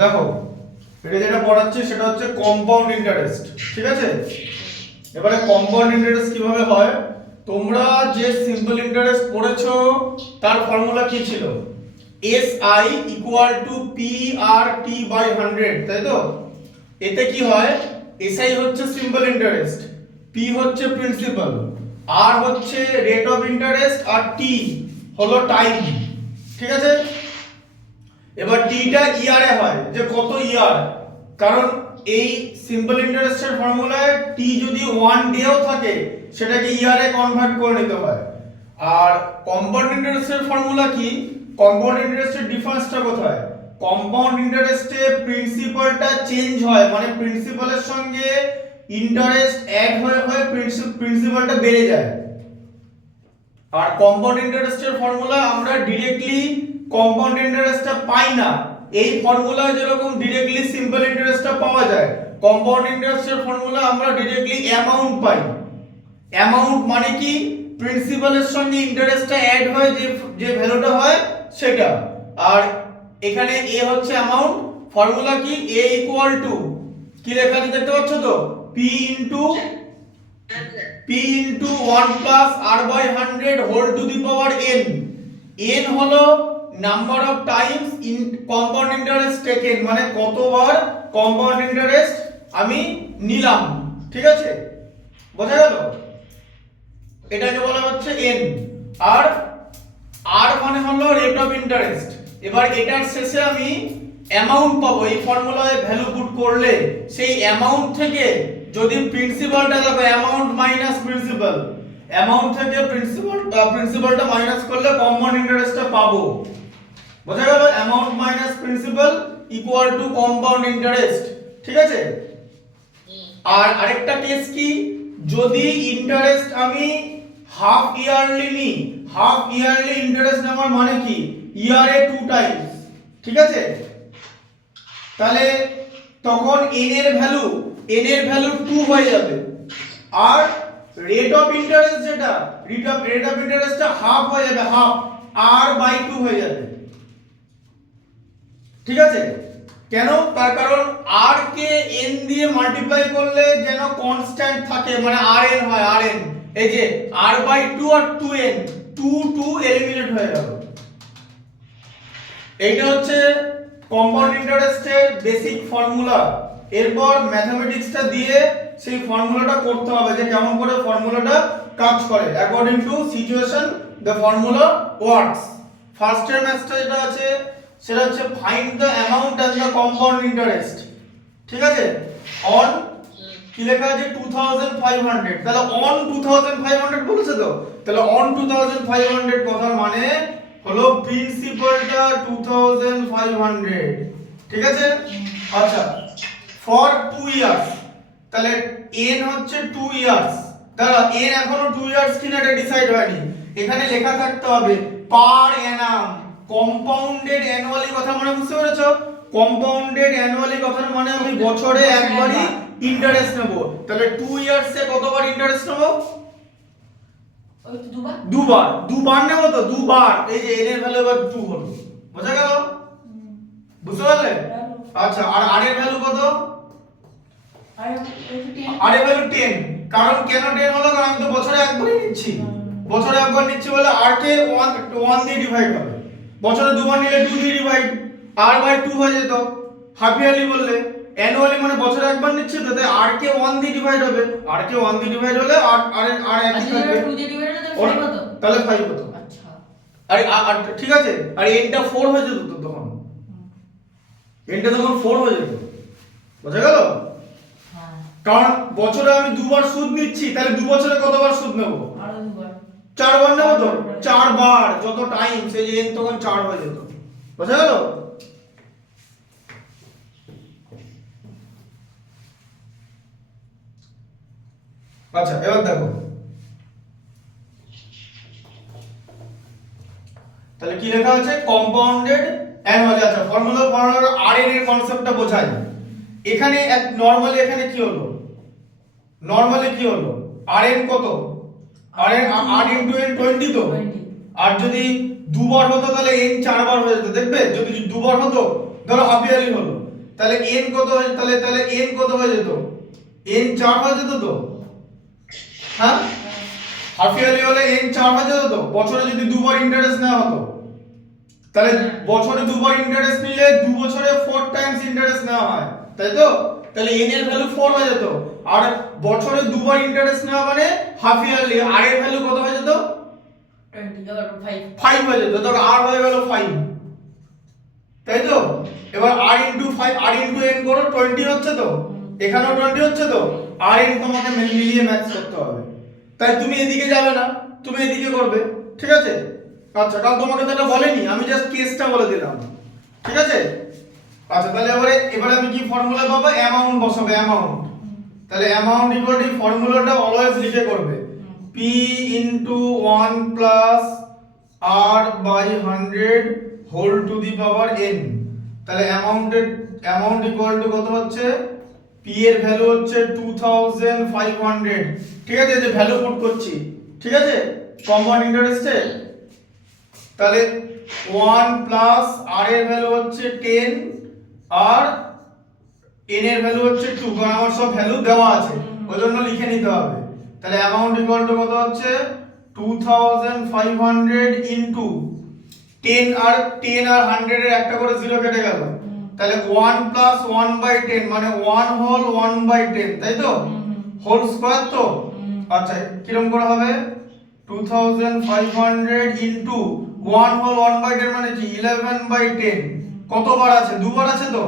দেখো এটা যেটা পড়াচ্ছি সেটা হচ্ছে কম্পাউন্ড ইন্টারেস্ট, ঠিক আছে। এবারে কম্পাউন্ড ইন্টারেস্ট কিভাবে হয়, তোমরা যে সিম্পল ইন্টারেস্ট পড়েছো তার ফর্মুলা কি ছিল, SI equal to PRT by 100, তাই তো। এতে কি হয়, SI হচ্ছে সিম্পল ইন্টারেস্ট, P হচ্ছে প্রিন্সিপাল, R হচ্ছে রেট অফ ইন্টারেস্ট, আর T হলো টাইম, ঠিক আছে। এবার টিটা ইয়ারে হয়, যে কত ইয়ার, কারণ এই সিম্পল ইন্টারেস্টের ফর্মুলায় টি যদি 1 ডেও থাকে সেটাকে ইয়ারে কনভার্ট করে নিতে হয়। আর কম্পাউন্ড ইন্টারেস্টের ফর্মুলা কি, কম্পাউন্ড ইন্টারেস্টের ডিফারেন্সটা কোথায়, কম্পাউন্ড ইন্টারেস্টে প্রিন্সিপালটা চেঞ্জ হয়, মানে প্রিন্সিপালের সঙ্গে ইন্টারেস্ট অ্যাড হয়ে হয়ে প্রিন্সিপালটা বেড়ে যায়। আর কম্পাউন্ড ইন্টারেস্টের ফর্মুলা আমরা ডাইরেক্টলি কম্পাউন্ড ইন্টারেস্টটা পাই না, এই ফর্মুলায় যেরকম ডাইরেক্টলি সিম্পল ইন্টারেস্টটা পাওয়া যায়, কম্পাউন্ড ইন্টারেস্টের ফর্মুলা আমরা ডাইরেক্টলি অ্যামাউন্ট পাই। অ্যামাউন্ট মানে কি, প্রিন্সিপালের সঙ্গে ইন্টারেস্টটা অ্যাড হয়, যে ভ্যালুটা হয় সেটা। আর এখানে এ হচ্ছে অ্যামাউন্ট, ফর্মুলা কি, এ ইকুয়াল টু কি লেখা আছে দেখতে পাচ্ছ তো, P into 1 plus R by 100 whole to the power n. n হলো number of Times in compound interest taken, মানে কতবার কম্পাউন্ড ইন্টারেস্ট আমি নিলাম, ঠিক আছে, বোঝা গেল। এটাকে বলা হচ্ছে n। আর r মানে হলো রেট অফ ইন্টারেস্ট। এবার এটার শেষে আমি অ্যামাউন্ট পাবো, এই ফর্মুলায় ভ্যালু পুট করলে সেই অ্যামাউন্ট থেকে যদি প্রিন্সিপালটা দেখো, অ্যামাউন্ট মাইনাস প্রিন্সিপাল, অ্যামাউন্ট থেকে প্রিন্সিপালটা মাইনাস করলে কম্পাউন্ড ইন্টারেস্টটা পাবো, বোঝা গেল। Amount minus principal equal to compound interest, ঠিক আছে। আর আরেকটা কেস কি, যদি ইন্টারেস্ট আমি হাফ ইয়ারলি নিই, হাফ ইয়ারলি ইন্টারেস্ট নেওয়ার মানে কি, ইয়ারে 2 টাইমস, ঠিক আছে। তাহলে তখন n এর ভ্যালু 2 হয়ে যাবে, আর রেট অফ ইন্টারেস্ট যেটা, রেট অফ ইন্টারেস্টটা হাফ হয়ে যাবে, হাফ r বাই 2 হয়ে যাবে, ঠিক আছে। কেন, তার কারণ r কে n দিয়ে মাল্টিপ্লাই করলে যেন কনস্ট্যান্ট থাকে, মানে rn হয়, rn, এই যে r by 2 R 2n, 2 eliminate হয়ে গেল। এইটা হচ্ছে কম্পাউন্ড ইন্টারেস্টের বেসিক ফর্মুলা। এরপর ম্যাথমেটিক্সটা দিয়ে সেই ফর্মুলাটা করতে হবে, যে কেমন করে ফর্মুলাটা কাজ করে, according to situation the formula works. ফার্স্টের ম্যাথটা যেটা আছে সেটা হচ্ছে find the amount and the compound interest, ঠিক আছে। অন কি লেখা আছে 2500, তাহলে অন 2500 বলেছে তো, তাহলে অন 2500 কথার মানে হলো প্রিন্সিপালটা 2500, ঠিক আছে। আচ্ছা, ফর 2 ইয়ার্স, তাহলে n হচ্ছে 2 ইয়ার্স, তাহলে n এখনো 2 ইয়ার্স কিনা এটা ডিসাইড হয়নি, এখানে লেখা থাকতে হবে পার অ্যানাম। কম্পাউন্ডেড অ্যানুয়ালি কথা মানে বুঝতে পেরেছো, কম্পাউন্ডেড অ্যানুয়ালি কথার মানে আমি বছরে একবারই ইন্টারেস্ট নেব, তাহলে 2 ইয়ার্সে কতবার ইন্টারেস্ট নেব, দুবার নেব তো, দুবার। এই যে n এর ভ্যালু এবার 2 হলো, বোঝা গেল, বুঝতে পারলে। আচ্ছা, আর r এর ভ্যালু কত, r এর ভ্যালু 10, কারণ কেন 10 হলো, কারণ আমি তো বছরে একবারই নিচ্ছি, বছরে একবার নিচ্ছি বলে r কে 1 দিয়ে ডিভাইড হবে, বছরে দুবার নিলে 2 দিয়ে ডিভাইড, r বাই 2 হয়ে যেত। হাফ ইয়ারলি বললে, অ্যানুয়ালি মানে বছরে একবার নিচ্ছে তো, তাই r কে 1 দিয়ে ডিভাইড হবে, r কে 1 দিয়ে ডিভাইড হলে r একই থাকবে, 2 দিয়ে ডিভাইড হলে তাহলে 5 হতো। আচ্ছা, আর ঠিক আছে, আর nটা 4 হয়ে যেত তো, তখন nটা তখন 4 হয়ে যেত, বোঝা গেল। হ্যাঁ, কারণ বছরে আমি দুবার সুদ নিচ্ছি, তাহলে 2 বছরে কতবার সুদ নেব, আরো দুবার, 4 বার নেব তো, 4 বার, যত টাইম সেই যে n তখন 4 হয়ে যেত, বোঝা গেল। আচ্ছা, এবার দেখো তাহলে কি লেখা আছে, কম্পাউন্ডেড অ্যানুয়ালি। আচ্ছা, ফর্মুলা rn এর কনসেপ্টটা বোঝাই। এখানে নরমালি এখানে কি হলো, rn কত, r into n 20 তো, আর যদি দুবার হতো তাহলে n চারবার হয়ে যেত, দেখবে যদি দুবার হতো ধরো হাফ ইয়ারলি হলো তাহলে n কত হয়ে তাহলে n কত হয়ে যেত, n 4 হয়ে যেত তো, হ্যাঁ হাফ ইয়ারলি হলে n 4 হয়ে যেত তো, বছরে যদি দুবার ইন্টারেস্ট নেওয়া হতো তাহলে বছরে দুবার ইন্টারেস্ট নিলে 2 বছরে 4 টাইমস ইন্টারেস্ট নেওয়া হয়, তাই তো, তাহলে n এর ভ্যালু 4 হয়ে যেত, আর বছরে দুবার ইন্টারেস্ট নেওয়া মানে হাফ ইয়ারলি, r এর ভ্যালু কত হয়ে যেত 20 or 5 5 হয়ে যেত, তো r হয়ে গেল 5, তাই তো। এবার r into 5 r into n করো 20 হচ্ছে তো, এখানেও 20 হচ্ছে তো, r n তোমাকে মিলিয়ে ম্যাচ করতে হবে, তাই তুমি এদিকে যাবে না, তুমি এদিকে করবে, ঠিক আছে। আচ্ছা কারণ তোমাকে তো এটা বলেনি, আমি জাস্ট কেসটা বলে দিলাম, ঠিক আছে। আচ্ছা তাহলে এবারে আমি কি ফর্মুলা পাবো, অ্যামাউন্ট বসাবে, অ্যামাউন্ট, তাহলে অ্যামাউন্ট ইকুয়াল টু ফর্মুলাটা অলওয়েজ লিখে করবে p into 1 plus r by 100 whole to the power n, তাহলে অ্যামাউন্ট ইকুয়াল টু কত হচ্ছে, p এর ভ্যালু হচ্ছে 2500, ঠিক আছে, যে ভ্যালু পুট করছি, ঠিক আছে, কম্পাউন্ড ইন্টারেস্টে, তাহলে 1 প্লাস r এর ভ্যালু হচ্ছে 10 আর n এর ভ্যালু হচ্ছে 2, কারণ আমার সব ভ্যালু দেওয়া আছে ওই জন্য লিখে নিতে হবে, তাহলে অ্যামাউন্ট ইকুয়াল টু কত হচ্ছে 2500 ইনটু 10 আর 100 এর একটা করে 0 কেটে গেল, তাহলে 1 প্লাস 1/10 মানে 1 হোল 1/10, তাই তো, হোল স্কয়ার তো। আচ্ছা কিরকম করে হবে 2500 ইনটু 1 হোল 1/10 মানে কি 11/10, কতবার আছে, দুবার আছে তো,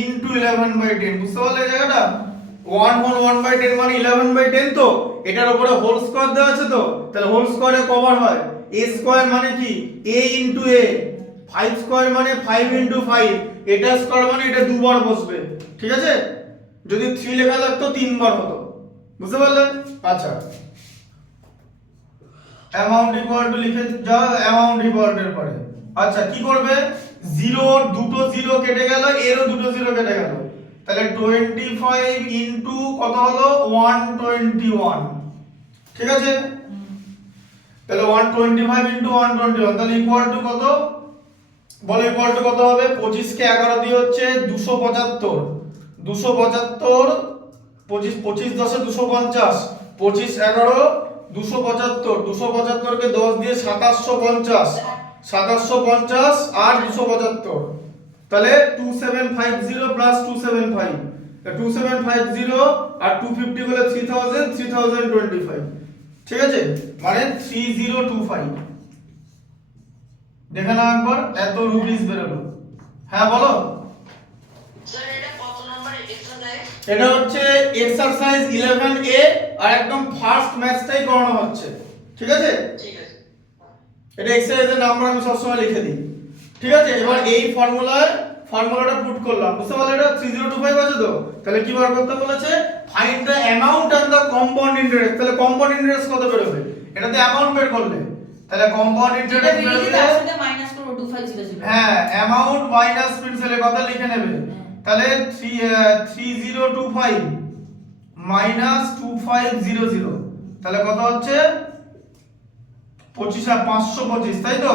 ইনটু 11/10, বুঝতে পারলে এই জায়গাটা, 1 হোল 1/10 মানে 11/10 তো, এটার উপরে হোল স্কয়ার দেওয়া আছে তো, তাহলে হোল স্কয়ারে কভার হয়, a স্কয়ার মানে কি a ইনটু a, 5 স্কয়ার মানে 5 ইনটু 5, এটা স্কয়ার মানে এটা দুবার বসবে, ঠিক আছে, যদি 3 লেখা থাকতো 3 বার হতো, বুঝতে পারলে। আচ্ছা অ্যামাউন্ট ইকুয়াল টু লিখে যাও, অ্যামাউন্ট ইকুয়াল টু এর পরে আচ্ছা কি করবে, জিরোর দুটো জিরো কেটে গেল, এরও দুটো জিরো কেটে গেল, তাহলে 25 ইনটু কত হলো 121, ঠিক আছে, তাহলে 125 ইনটু 121 তাহলে ইকুয়াল টু কত, বলো ইকুয়াল টু কত হবে, 25 কে 11 দিয়ে হচ্ছে 275, 275 25 25 10 250, 25 11 275, 275 কে 10 দিয়ে 2750, 2750 আর 275, তাহলে 2750 প্লাস 275, 2750 আর 250 হলে 3025, ঠিক আছে, মানে 3025, দেখে নাও একবার এত রুপিস বেরোলো, হ্যাঁ বলো স্যার এটা কত নাম্বার এক্সারসাইজ? এটা হচ্ছে এক্সারসাইজ 11A আর একদম ফার্স্ট ম্যাথটাই করানো হচ্ছে, ঠিক আছে, ঠিক আছে এটা এক্সারসাইজের নাম্বার আমি সবসময় লিখে দিই, ঠিক আছে। এবার এই ফর্মুলাটা পুট করলাম, বুঝতে পারলে, এটা 3025 আছে তো, তাহলে কি বার করতে বলেছে, find the amount and the compound interest, তাহলে কম্পাউন্ড ইন্টারেস্ট কত বেরোবে, এটাতে অ্যামাউন্ট বের করলে, তাহলে কম্পাউন্ড এটা ইন্টারেস্ট বেরিয়ে বেরোবে, তার সাথে মাইনাস করব 2500, হ্যাঁ অ্যামাউন্ট মাইনাস প্রিন্সিপালের কথা লিখে নেবে, তাহলে 3025 মাইনাস 2500, তাহলে কত হচ্ছে 525, তাই তো,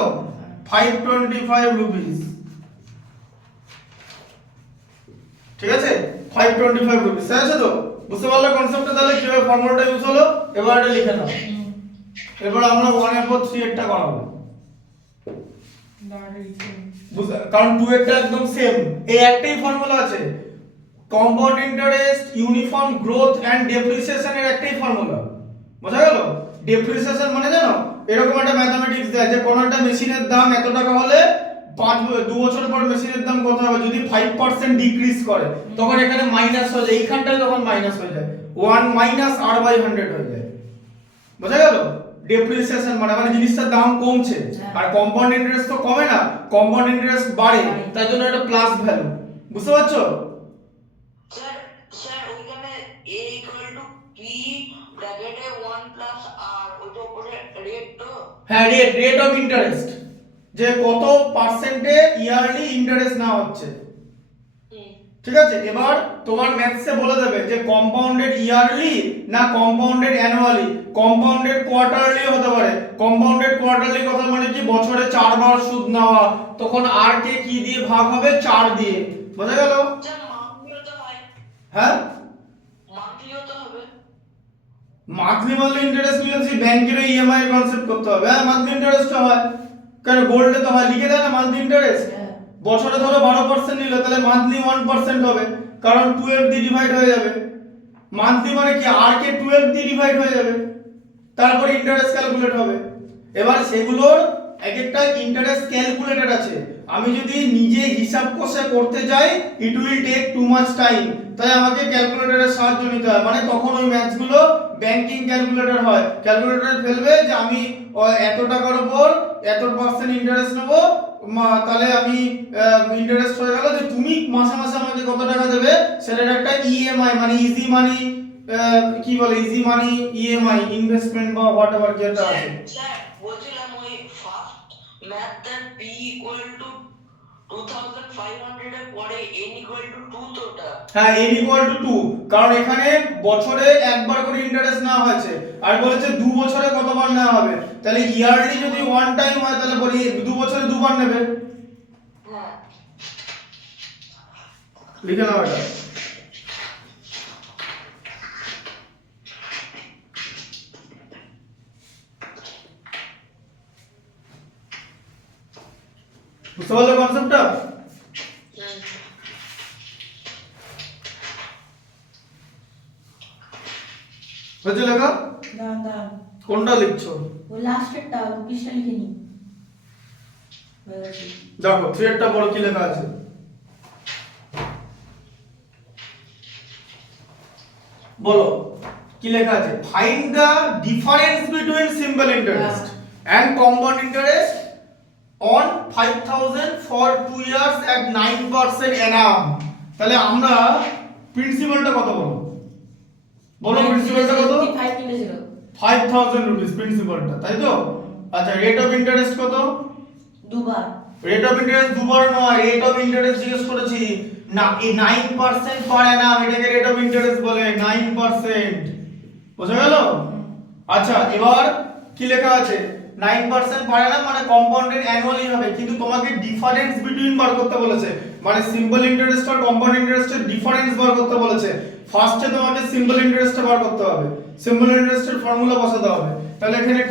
525 রুপিস, ঠিক আছে, 525 রুপিস আছে তো, বুঝতে পারলে কনসেপ্টটা, তাহলে কিভাবে ফর্মুলাটা ইউজ হলো, এবার এটা লিখে নাও, এবার আমরা 1 এর পর 3 এরটা করাবো, কারণ 2 এরটা একদম সেম, এই একটাই ফর্মুলা আছে, compound interest uniform growth and depreciation এর একটাই ফর্মুলা, বোঝা গেল। ডেপ্রিসিয়েশন মানে জানো, এরকম একটা ম্যাথমেটিক্স দেয় যে কোন একটা মেশিনের দাম এত টাকা হলে 2 বছর পর মেশিনের দাম কত হবে, যদি 5% ডিক্রিজ করে তখন এখানে মাইনাস হয়ে যায়, এইখানটায় তখন মাইনাস হয়ে যায়, 1 মাইনাস r বাই 100 হয়ে যায়, বোঝা গেল। ডেপ্রিসিয়েশন মানে জিনিসটার দাম কমছে, আর কম্পাউন্ড ইন্টারেস্ট তো কমে না, কম্পাউন্ড ইন্টারেস্ট বাড়ে, তার জন্য এটা প্লাস ভ্যালু, বুঝতে পারছো। স্যার স্যার ওইখানে a ইকুয়াল টু p ব্র্যাকেটে 1 প্লাস r ওইটা উপরে রেট তো, হ্যাঁ রেট অফ ইন্টারেস্ট, যে কত পার্সেন্টে ইয়ারলি ইন্টারেস্ট নেওয়া হচ্ছে, ঠিক আছে, এবার তোমার ম্যাথসে বলে দেবে যে কম্পাউন্ডেড ইয়ারলি না কম্পাউন্ডেড অ্যানুয়ালি, কম্পাউন্ডেড কোয়ার্টারলি হতে পারে। কম্পাউন্ডেড কোয়ার্টারলি কথা মানে কি বছরে 4 বার সুদ নেওয়া, তখন আর কে কি দিয়ে ভাগ হবে 4 দিয়ে, বোঝা গেল? স্যার মান্থলিও তো হয়, হ্যাঁ মান্থলিও তো হবে। মান্থলি ইন্টারেস্ট নিলে সেই ব্যাংকের ইএমআই এর কনসেপ্ট করতে হবে। হ্যাঁ মান্থলি ইন্টারেস্ট হয়, কারণ গোল্ডে তো হয়, লিখে দেয় না মান্থলি ইন্টারেস্ট। হ্যাঁ। বছরে ধরো 12% নিল, তাহলে মান্থলি 1% হবে, কারণ 12 দিয়ে ডিভাইড হয়ে যাবে। মান্থলি মানে কি আর কে 12 দিয়ে ডিভাইড হয়ে যাবে, তারপরে ইন্টারেস্ট ক্যালকুলেট হবে। এবার সেগুলোর এক একটা ইন্টারেস্ট ক্যালকুলেটেড আছে, আমি যদি নিজে হিসাব কষে করতে যাই it will take too much time, তাই আমাকে ক্যালকুলেটরের সাহায্য নিতে হয়। মানে তখন ওই ম্যাথস গুলো ব্যাংকিং ক্যালকুলেটর হয়, ক্যালকুলেটরে ফেলবে যে আমি এত টাকার উপর এত পার্সেন্ট ইন্টারেস্ট নেব, তাহলে আমি ইন্টারেস্ট হয়ে গেল যে তুমি মাসে মাসে আমাকে কত টাকা দেবে, সেটার একটা ইএমআই মানে ইজি মানি, কি বলে ইজি মানি ইএমআই ইনভেস্টমেন্ট বা হোয়াটএভার যেটা আছে। স্যার বলছিলাম ওই first math that p equal to 2500 এর পরে n ইকুয়াল টু 2 তো ওটা। হ্যাঁ n ইকুয়াল টু 2, কারণ এখানে বছরে একবার করে ইন্টারেস্ট নেওয়া হয়েছে, আর বলেছে 2 বছরে কতবার নেওয়া হবে, তাহলে ইয়ারলি যদি ওয়ান টাইম হয় তাহলে বলি 2 বছরে দুবার নেবে। হ্যাঁ লিখে নাও এটা। বুঝতে পারলে কনসেপ্টটা? বুঝতে লেখা? দাঁড়া কোনটা লিখছো? ওই লাস্টেরটা পিসটা লিখে নি। হয়ে গেছে। দেখো থ্রেডটা বড় কি লেখা আছে, বলো কি লেখা আছে? Find the difference between simple interest and compound interest on 5000 for 2 years at 9% annum। তাহলে আমরা প্রিন্সিপালটা কত বলো, বলো প্রিন্সিপালটা কত? 55 কিনেছিল 5000 রুপিস প্রিন্সিপালটা, তাই তো? আচ্ছা রেট অফ ইন্টারেস্ট কত? দুবার। রেট অফ ইন্টারেস্ট দুবার নয়, রেট অফ ইন্টারেস্ট জিজ্ঞেস করেছি না, এই 9% পার অ্যানাম এটাকে রেট অফ ইন্টারেস্ট বলে, 9%, বুঝা গেল? আচ্ছা এবার কি লেখা আছে? 9% পার অ্যানাম মানে কম্পাউন্ডেড অ্যানুয়ালি হবে, কিন্তু তোমাকে ডিফারেন্স বিটুইন বার করতে বলেছে, মানে সিম্পল ইন্টারেস্ট আর কম্পাউন্ড ইন্টারেস্টের ডিফারেন্স বার করতে বলেছে। ফার্স্টে তোমাকে সিম্পল ইন্টারেস্টটা বার করতে হবে, সিম্পল ইন্টারেস্টের ফর্মুলা বসাতে হবে। তাহলে এখানে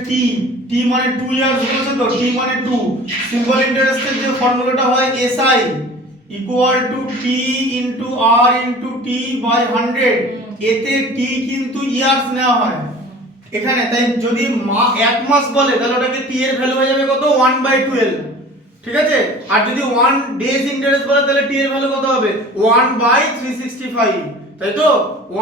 টি মানে 2 ইয়ার্স বলেছে তো, টি মানে 2, সিম্পল ইন্টারেস্টের যে ফর্মুলাটা হয় SI equal to T into R into T by 100, এতে টি কিন্তু ইয়ার্স নেওয়া হয় এখানে, তাই যদি এক মাস বলে তাহলে ওটাকে টি এর ভ্যালু হয়ে যাবে কত 1/12, ঠিক আছে? আর যদি 1 ডেজ ইন্টারেস্ট বলে তাহলে টি এর ভ্যালু কত হবে 1/365, তাই তো?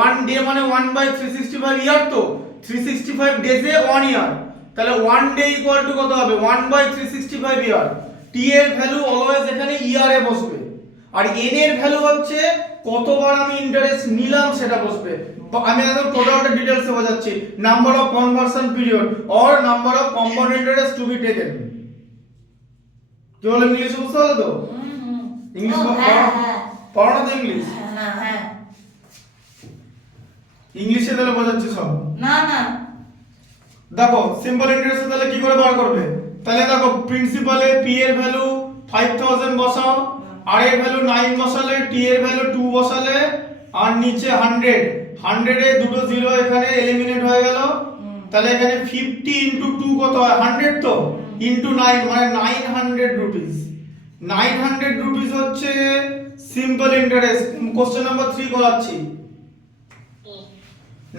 1 ডে মানে 1/365 ইয়ার, তো 365 ডেজে 1 ইয়ার, তাহলে 1 ডে ইকুয়াল টু কত হবে 1/365 ইয়ার। টি এর ভ্যালু অলওয়েজ এখানে ইয়ারে বসবে, আর এন এর ভ্যালু হচ্ছে কতবার আমি ইন্টারেস্ট নিলাম সেটা বসবে। আমি একদম টোটালটা ডিটেইলসে বোঝাচ্ছি, number of conversion period or number of compound interest to be taken. কি বলে ইংলিশ বুঝতে হলো তো? ইংলিশ পড়ানো তো ইংলিশ, না হ্যাঁ ইংলিশে তাহলে বোঝাচ্ছি সব। না না দেখো সিম্পল ইন্টারেস্ট তাহলে কি করে বার করবে? তাহলে দেখো প্রিন্সিপালে পি এর ভ্যালু 5000 বসাও, আর এর ভ্যালু 9 বসালে, টি এর ভ্যালু 2 বসালে, আর নিচে 100 এ দুটো জিরো এখানে এলিমিনেট হয়ে গেল, তাহলে এখানে 50 ইনটু 2 কত হয় 100 তো, ইনটু 9 মানে 900 রুপিস। 900 রুপিস হচ্ছে সিম্পল ইন্টারেস্ট। কোশ্চেন নাম্বার 3 করাচ্ছি,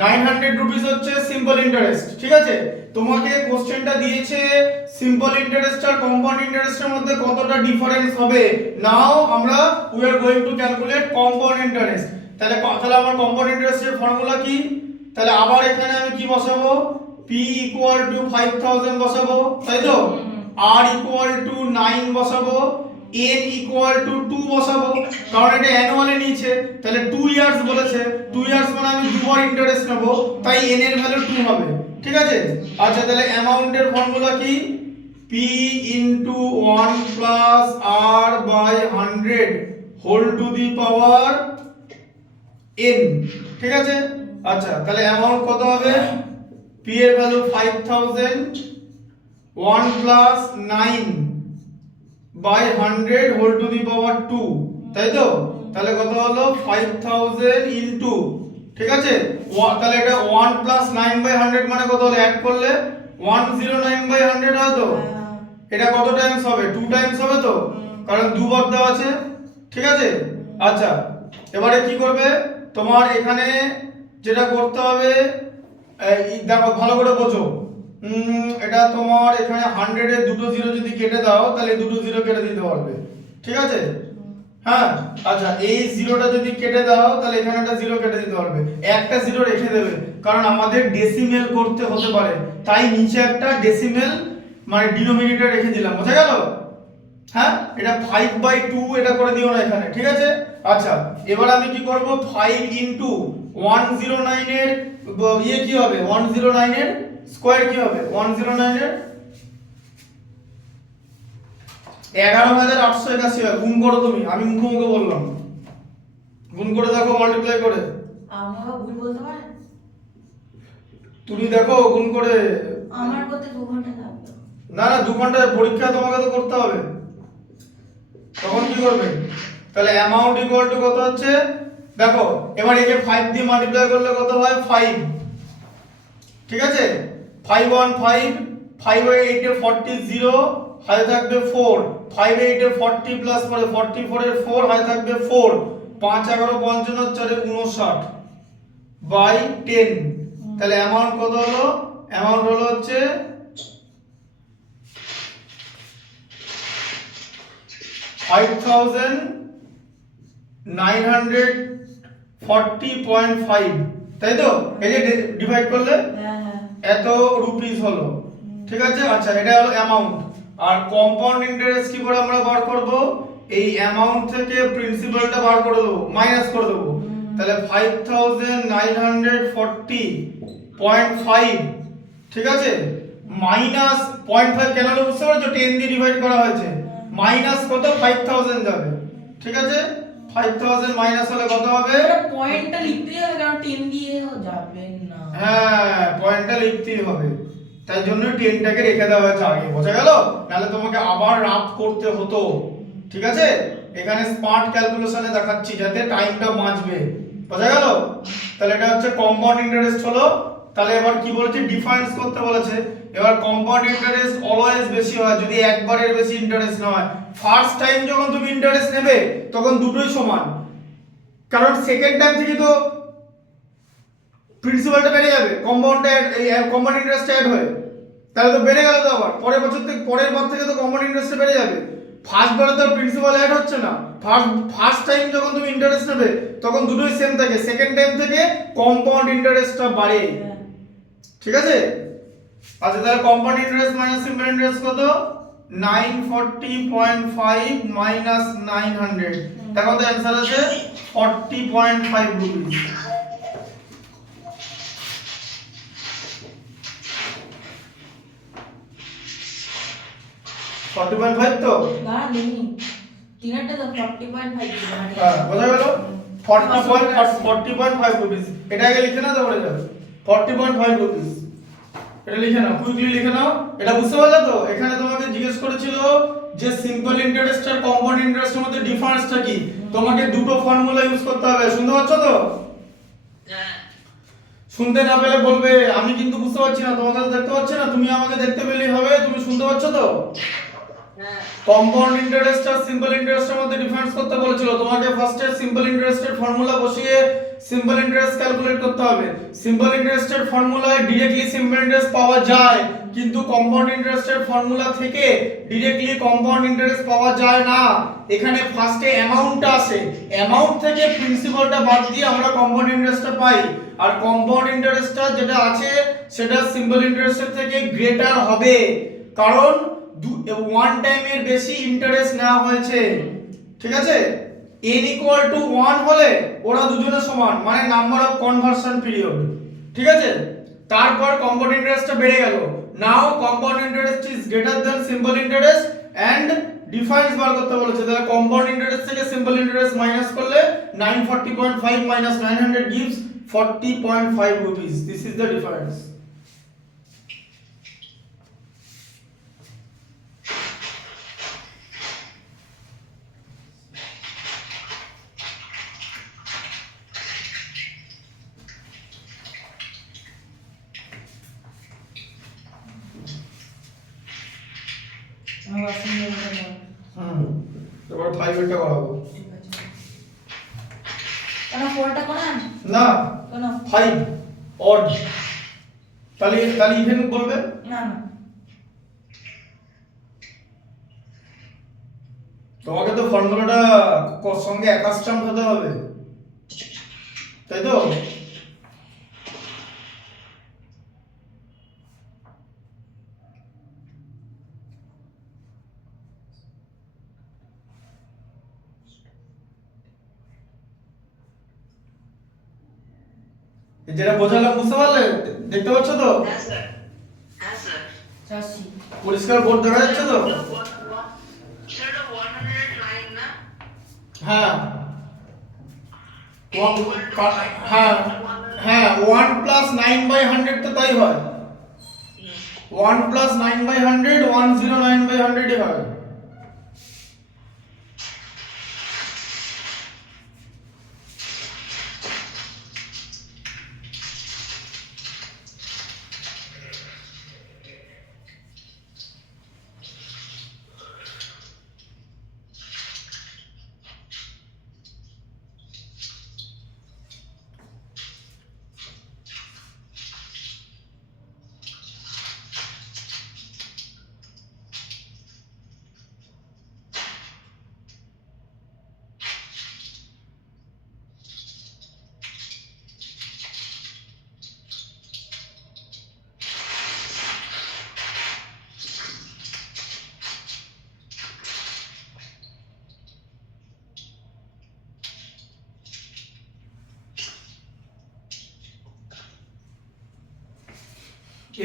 900 রুপিস হচ্ছে সিম্পল ইন্টারেস্ট, ঠিক আছে? তোমাকে কোশ্চেনটা দিয়েছে সিম্পল ইন্টারেস্ট আর কম্পাউন্ড ইন্টারেস্টের মধ্যে কতটা ডিফারেন্স হবে। নাও আমরা we are going to calculate compound interest. তাহলে আমার কম্পাউন্ড ইন্টারেস্টের ফর্মুলা কি? তাহলে আবার এখানে আমি কি বসাবো? p ইকুয়াল টু 5000 বসাবো, তাই তো? r ইকুয়াল টু 9 বসাবো, n ইকুয়াল টু 2 বসাবো, কারণ এটা অ্যানুয়ালি নিয়েছে, তাহলে 2 ইয়ার্স বলেছে, 2 ইয়ার্স মানে আমি দুবার ইন্টারেস্ট নেব, তাই n এর ভ্যালু 2 হবে, ঠিক আছে? আচ্ছা তাহলে অ্যামাউন্টের ফর্মুলা কি? p into 1 plus r by 100 whole to the power n, ঠিক আছে। আচ্ছা তাহলে অ্যামাউন্ট কত হবে, p এর value 5000, 1 plus 9 by 100 whole to the power 2, তাই তো। তাহলে কত হলো 5000 ইনটু, ঠিক আছে, তাহলে এটা 1 প্লাস 9 বাই 100 মানে কত হলো, অ্যাড করলে 109 বাই 100 হয় তো। এটা কত টাইমস হবে, 2 টাইমস হবে তো, কারণ দুবার দেওয়া আছে, ঠিক আছে। আচ্ছা এবারে কি করবে, তোমার এখানে যেটা করতে হবে, দেখো ভালো করে বোঝো, এটা তোমার এখানে 100 এর দুটো জিরো যদি কেটে দাও তাহলে দুটো জিরো কেটে দিতে পারবে, ঠিক আছে। হ্যাঁ আচ্ছা এই জিরোটা যদি কেটে দাও তাহলে এখানে একটা জিরো কেটে দিতে পারবে, একটা জিরো রেখে দেবে, কারণ আমাদের ডেসিমেল করতে হতে পারে, তাই নিচে একটা ডেসিমেল মানে ডিনোমিনেটর রেখে দিলাম, বোঝা গেল। হ্যাঁ এটা 5/2 এটা করে দিও না এখানে, ঠিক আছে। আচ্ছা এবার আমি কি করব, 5 ইনটু 109 এর ইয়ে কি হবে, 109 এর স্কয়ার কি হবে, 109 এর 11881 হয়, গুণ করো তুমি, আমি মুখে বললাম, গুণ করে দেখো, মাল্টিপ্লাই করে। আমি আবার ভুল বলতে পারেন? তুমি দেখো গুণ করে। আমার করতে 2 ঘন্টা লাগবে। না না 2 ঘন্টায় পরীক্ষা তোমাকে তো করতে হবে, তখন কি করবে, তাহলে অ্যামাউন্ট ইকুয়াল টু কত হচ্ছে, দেখো এবার একে 5 দিয়ে মাল্টিপ্লাই করলে কত হয় 5, ঠিক আছে। 5 1 5, 5 এ 8 এ 40 0 হাতে থাকবে 4, 5 এ 8 এ 40 প্লাস করে 44 এর 4 হাতে থাকবে 4, 5 11 55 4 এ 59 বাই 10, তাহলে অ্যামাউন্ট কত হলো, অ্যামাউন্ট হলো হচ্ছে 5940.5, তাই তো। এই যে ডিভাইড করলে হ্যাঁ হ্যাঁ এত রুপিস হলো, ঠিক আছে। আচ্ছা এটা হলো অ্যামাউন্ট, আর কম্পাউন্ড ইন্টারেস্ট কি করে আমরা বার করব, এই অ্যামাউন্ট থেকে প্রিন্সিপালটা বার করে দেবো, মাইনাস করে দেবো, তাহলে 5940.5, ঠিক আছে, মাইনাস 0.5 কেন হলো বুঝতে পারছো, 10 দিয়ে ডিভাইড করা হয়েছে, মাইনাস কত 5000 যাবে, ঠিক আছে। 5000 মাইনাস হলে কত হবে, এটা পয়েন্টটা লিখতেই হবে, কারণ 10 দিয়ে যাবে না। হ্যাঁ পয়েন্টটা লিখতেই হবে, তাই জন্য 10টাকে রেখে দেওয়া হয়েছে আগে, বোঝা গেল, নাহলে তোমাকে আবার রাফ করতে হতো, ঠিক আছে। এখানে স্মার্ট ক্যালকুলেশনে দেখাচ্ছি যাতে টাইমটা বাঁচবে, বোঝা গেল। তাহলে এটা হচ্ছে কম্পাউন্ড ইন্টারেস্ট হলো। তাহলে এবার কি বলেছে, ডিফারেন্স করতে বলেছে। এবার কম্পাউন্ড ইন্টারেস্ট অলওয়েজ বেশি হয় যদি একবারের বেশি ইন্টারেস্ট না হয়। ফার্স্ট টাইম যখন তুমি ইন্টারেস্ট নেবে তখন দুটোই সমান, কারণ সেকেন্ড টাইম থেকে তো প্রিন্সিপালটা বেড়ে যাবে, কম্পাউন্ডটা এই কম্পাউন্ড ইন্টারেস্ট অ্যাড হয়ে, তাহলে তো বেড়ে গেল তো, আবার পরের বছর থেকে পরের বার থেকে তো কম্পাউন্ড ইন্টারেস্ট বেড়ে যাবে। ফার্স্ট বারে তো প্রিন্সিপাল অ্যাড হচ্ছে না, ফার্স্ট টাইম যখন তুমি ইন্টারেস্ট নেবে তখন দুটোই সেম থাকে, সেকেন্ড টাইম থেকে কম্পাউন্ড ইন্টারেস্টটা বাড়ে, ঠিক আছে। আচ্ছা তাহলে compound interest minus simple interest কত, 940.5 মাইনাস 900, দেখো তো অ্যানসার আছে 40.5 রুপিস। 40.5 তো না নেই, তিনটা তো 40.5 ছিল মানে। হ্যাঁ বোঝা গেল, 40.5 রুপিস, এটা আগে লিখে নাও তারপরে যাবে 40.5 রুপিস, এটা লিখে নাও, কুইকলি লিখে নাও। এটা বুঝতে পারলে তো, এখানে তোমাকে জিজ্ঞেস করেছিল যে সিম্পল ইন্টারেস্ট আর কম্পাউন্ড ইন্টারেস্টের মধ্যে ডিফারেন্সটা কি, তোমাকে দুটো ফর্মুলা ইউজ করতে হবে, শুনতে পাচ্ছ তো। শুনতে না পেলে বলবে, আমি কিন্তু বুঝতে পারছি না, তোমাকে তো দেখতে পাচ্ছি না, তুমি আমাকে দেখতে পেলেই হবে, তুমি শুনতে পাচ্ছ তো। কম্পাউন্ড ইন্টারেস্ট আর সিম্পল ইন্টারেস্টের মধ্যে ডিফারেন্স করতে বলেছিল, তোমাকে ফার্স্টে সিম্পল ইন্টারেস্টের ফর্মুলা বসিয়ে সিম্পল ইন্টারেস্ট ক্যালকুলেট করতে হবে। সিম্পল ইন্টারেস্টের ফর্মুলায় ডাইরেক্টলি সিম্পল ইন্টারেস্ট পাওয়া যায়, কিন্তু কম্পাউন্ড ইন্টারেস্টের ফর্মুলা থেকে ডাইরেক্টলি কম্পাউন্ড ইন্টারেস্ট পাওয়া যায় না। এখানে ফার্স্টে অ্যামাউন্টটা আসে, অ্যামাউন্ট থেকে প্রিন্সিপালটা বাদ দিয়ে আমরা কম্পাউন্ড ইন্টারেস্টটা পাই, আর কম্পাউন্ড ইন্টারেস্টটা যেটা আছে সেটা সিম্পল ইন্টারেস্টের থেকে গ্রেটার হবে, কারণ ওয়ান টাইমের বেশি ইন্টারেস্ট নেওয়া হয়েছে, ঠিক আছে। n equal to 1 হলে ওরা দুজনে সমান, মানে নাম্বার অফ কনভার্সন পিরিয়ড, ঠিক আছে। তারপর কম্পাউন্ড ইন্টারেস্টটা বেড়ে গেল, now compound interest is greater than simple interest and difference বার করতে বলেছে, তাহলে কম্পাউন্ড ইন্টারেস্ট থেকে সিম্পল ইন্টারেস্ট মাইনাস করলে 940.5 minus 900 gives 40.5 rupees. This is the difference. আমার বাসন ধোয়া এবার 5 এরটা করাবো। ঠিক আছে। কেন 4টা করান? না কেন? 5 odd, তাহলে ইভেন বলবে না না, তোমাকে তো ফর্মুলাটা সঙ্গে অ্যাকাস্টম হতে হবে, তাই তো? যেটা বোঝালাম বুঝতে পারলে? দেখতে পাচ্ছ তো? হ্যাঁ স্যার, হ্যাঁ স্যার। চাচ্ছি। পরিষ্কার বোর্ড দেখা যাচ্ছে তো? স্যার এটা 109 না? হ্যাঁ হ্যাঁ হ্যাঁ 1 প্লাস 9/100 তো তাই হয়। 1 প্লাস 9/100 109/100 ই হয়।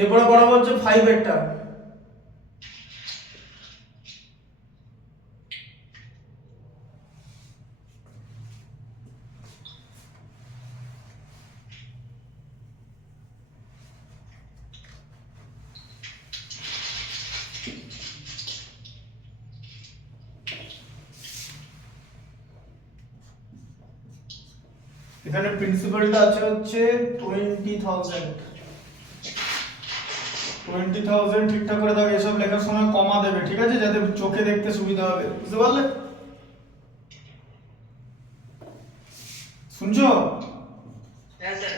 এরপরে বরাবর হচ্ছে 5 এরটা। এখানে প্রিন্সিপালটা আছে হচ্ছে 20,000 ঠিকঠাক করে দাও। এসব লেখার সময় কমা দেবে, ঠিক আছে, যাতে চোখে দেখতে সুবিধা হবে, বুঝতে পারলে? শুনছো? হ্যাঁ স্যার।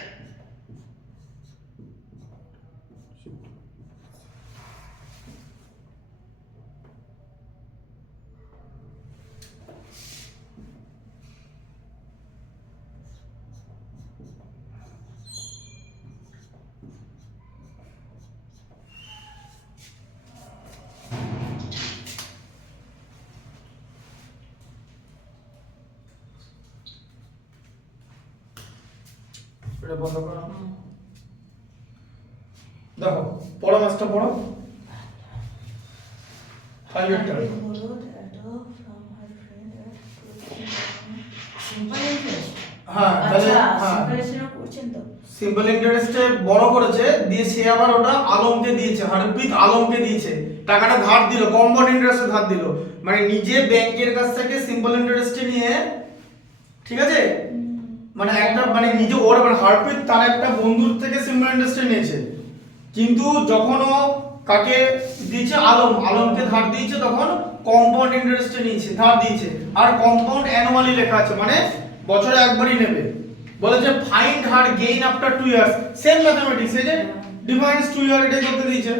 এটা বন্ধ করো। দেখো পড়ো, মাস্টার পড়ো। 5 এরটা। Simple interest. হ্যাঁ তাহলে আচ্ছা, হ্যাঁ সিম্পল ইন্টারেস্ট করছেন তো? সিম্পল ইন্টারেস্টে বড় করেছে, দিয়ে সে আবার ওটা আলমকে দিয়েছে, হারপ্রিত আলমকে দিয়েছে, টাকাটা ধার দিল, কম্পাউন্ড ইন্টারেস্টে ধার দিল, মানে নিজে ব্যাংকের কাছ থেকে সিম্পল ইন্টারেস্টে নিয়ে, ঠিক আছে, মানে একটা মানে নিজে ওর মানে হারপ্রিত তার একটা বন্ধুর থেকে সিম্পল ইন্টারেস্টে নিয়েছে, কিন্তু যখন ও কাকে দিয়েছে, আলমকে ধার দিয়েছে, তখন কম্পাউন্ড ইন্টারেস্টে নিয়েছে, ধার দিয়েছে, আর কম্পাউন্ড অ্যানুয়ালি লেখা আছে, মানে বছরে একবারই নেবে। বলে যে find her gain after 2 years, same mathematics, এই যে ডিফারেন্স 2 ইয়ার এটাই করতে দিয়েছে,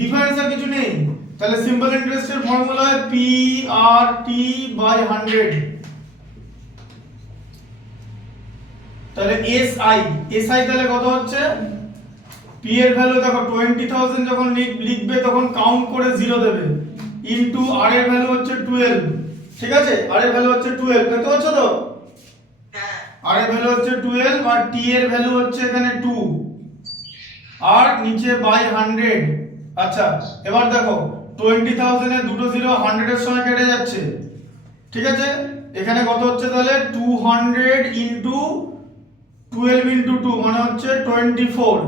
ডিফারেন্স আর কিছু নেই। তাহলে সিম্পল ইন্টারেস্টের ফর্মুলা হয় PRT/100। তাহলে SI তাহলে কত হচ্ছে? P এর ভ্যালু দেখো 20,000 যখন লিখবে তখন কাউন্ট করে 0 দেবে, ইনটু R এর ভ্যালু হচ্ছে 12, ঠিক আছে, R এর ভ্যালু হচ্ছে 12, দেখতে পাচ্ছ তো? হ্যাঁ। R এর ভ্যালু হচ্ছে 12 আর T এর ভ্যালু হচ্ছে এখানে 2 আর নিচে বাই 100। আচ্ছা এবার দেখো 20,000 এ দুটো জিরো 100 এর সঙ্গে কেটে যাচ্ছে, ঠিক আছে। এখানে কত হচ্ছে তাহলে 200 ইনটু 12 ইনটু 2 মানে হচ্ছে 24,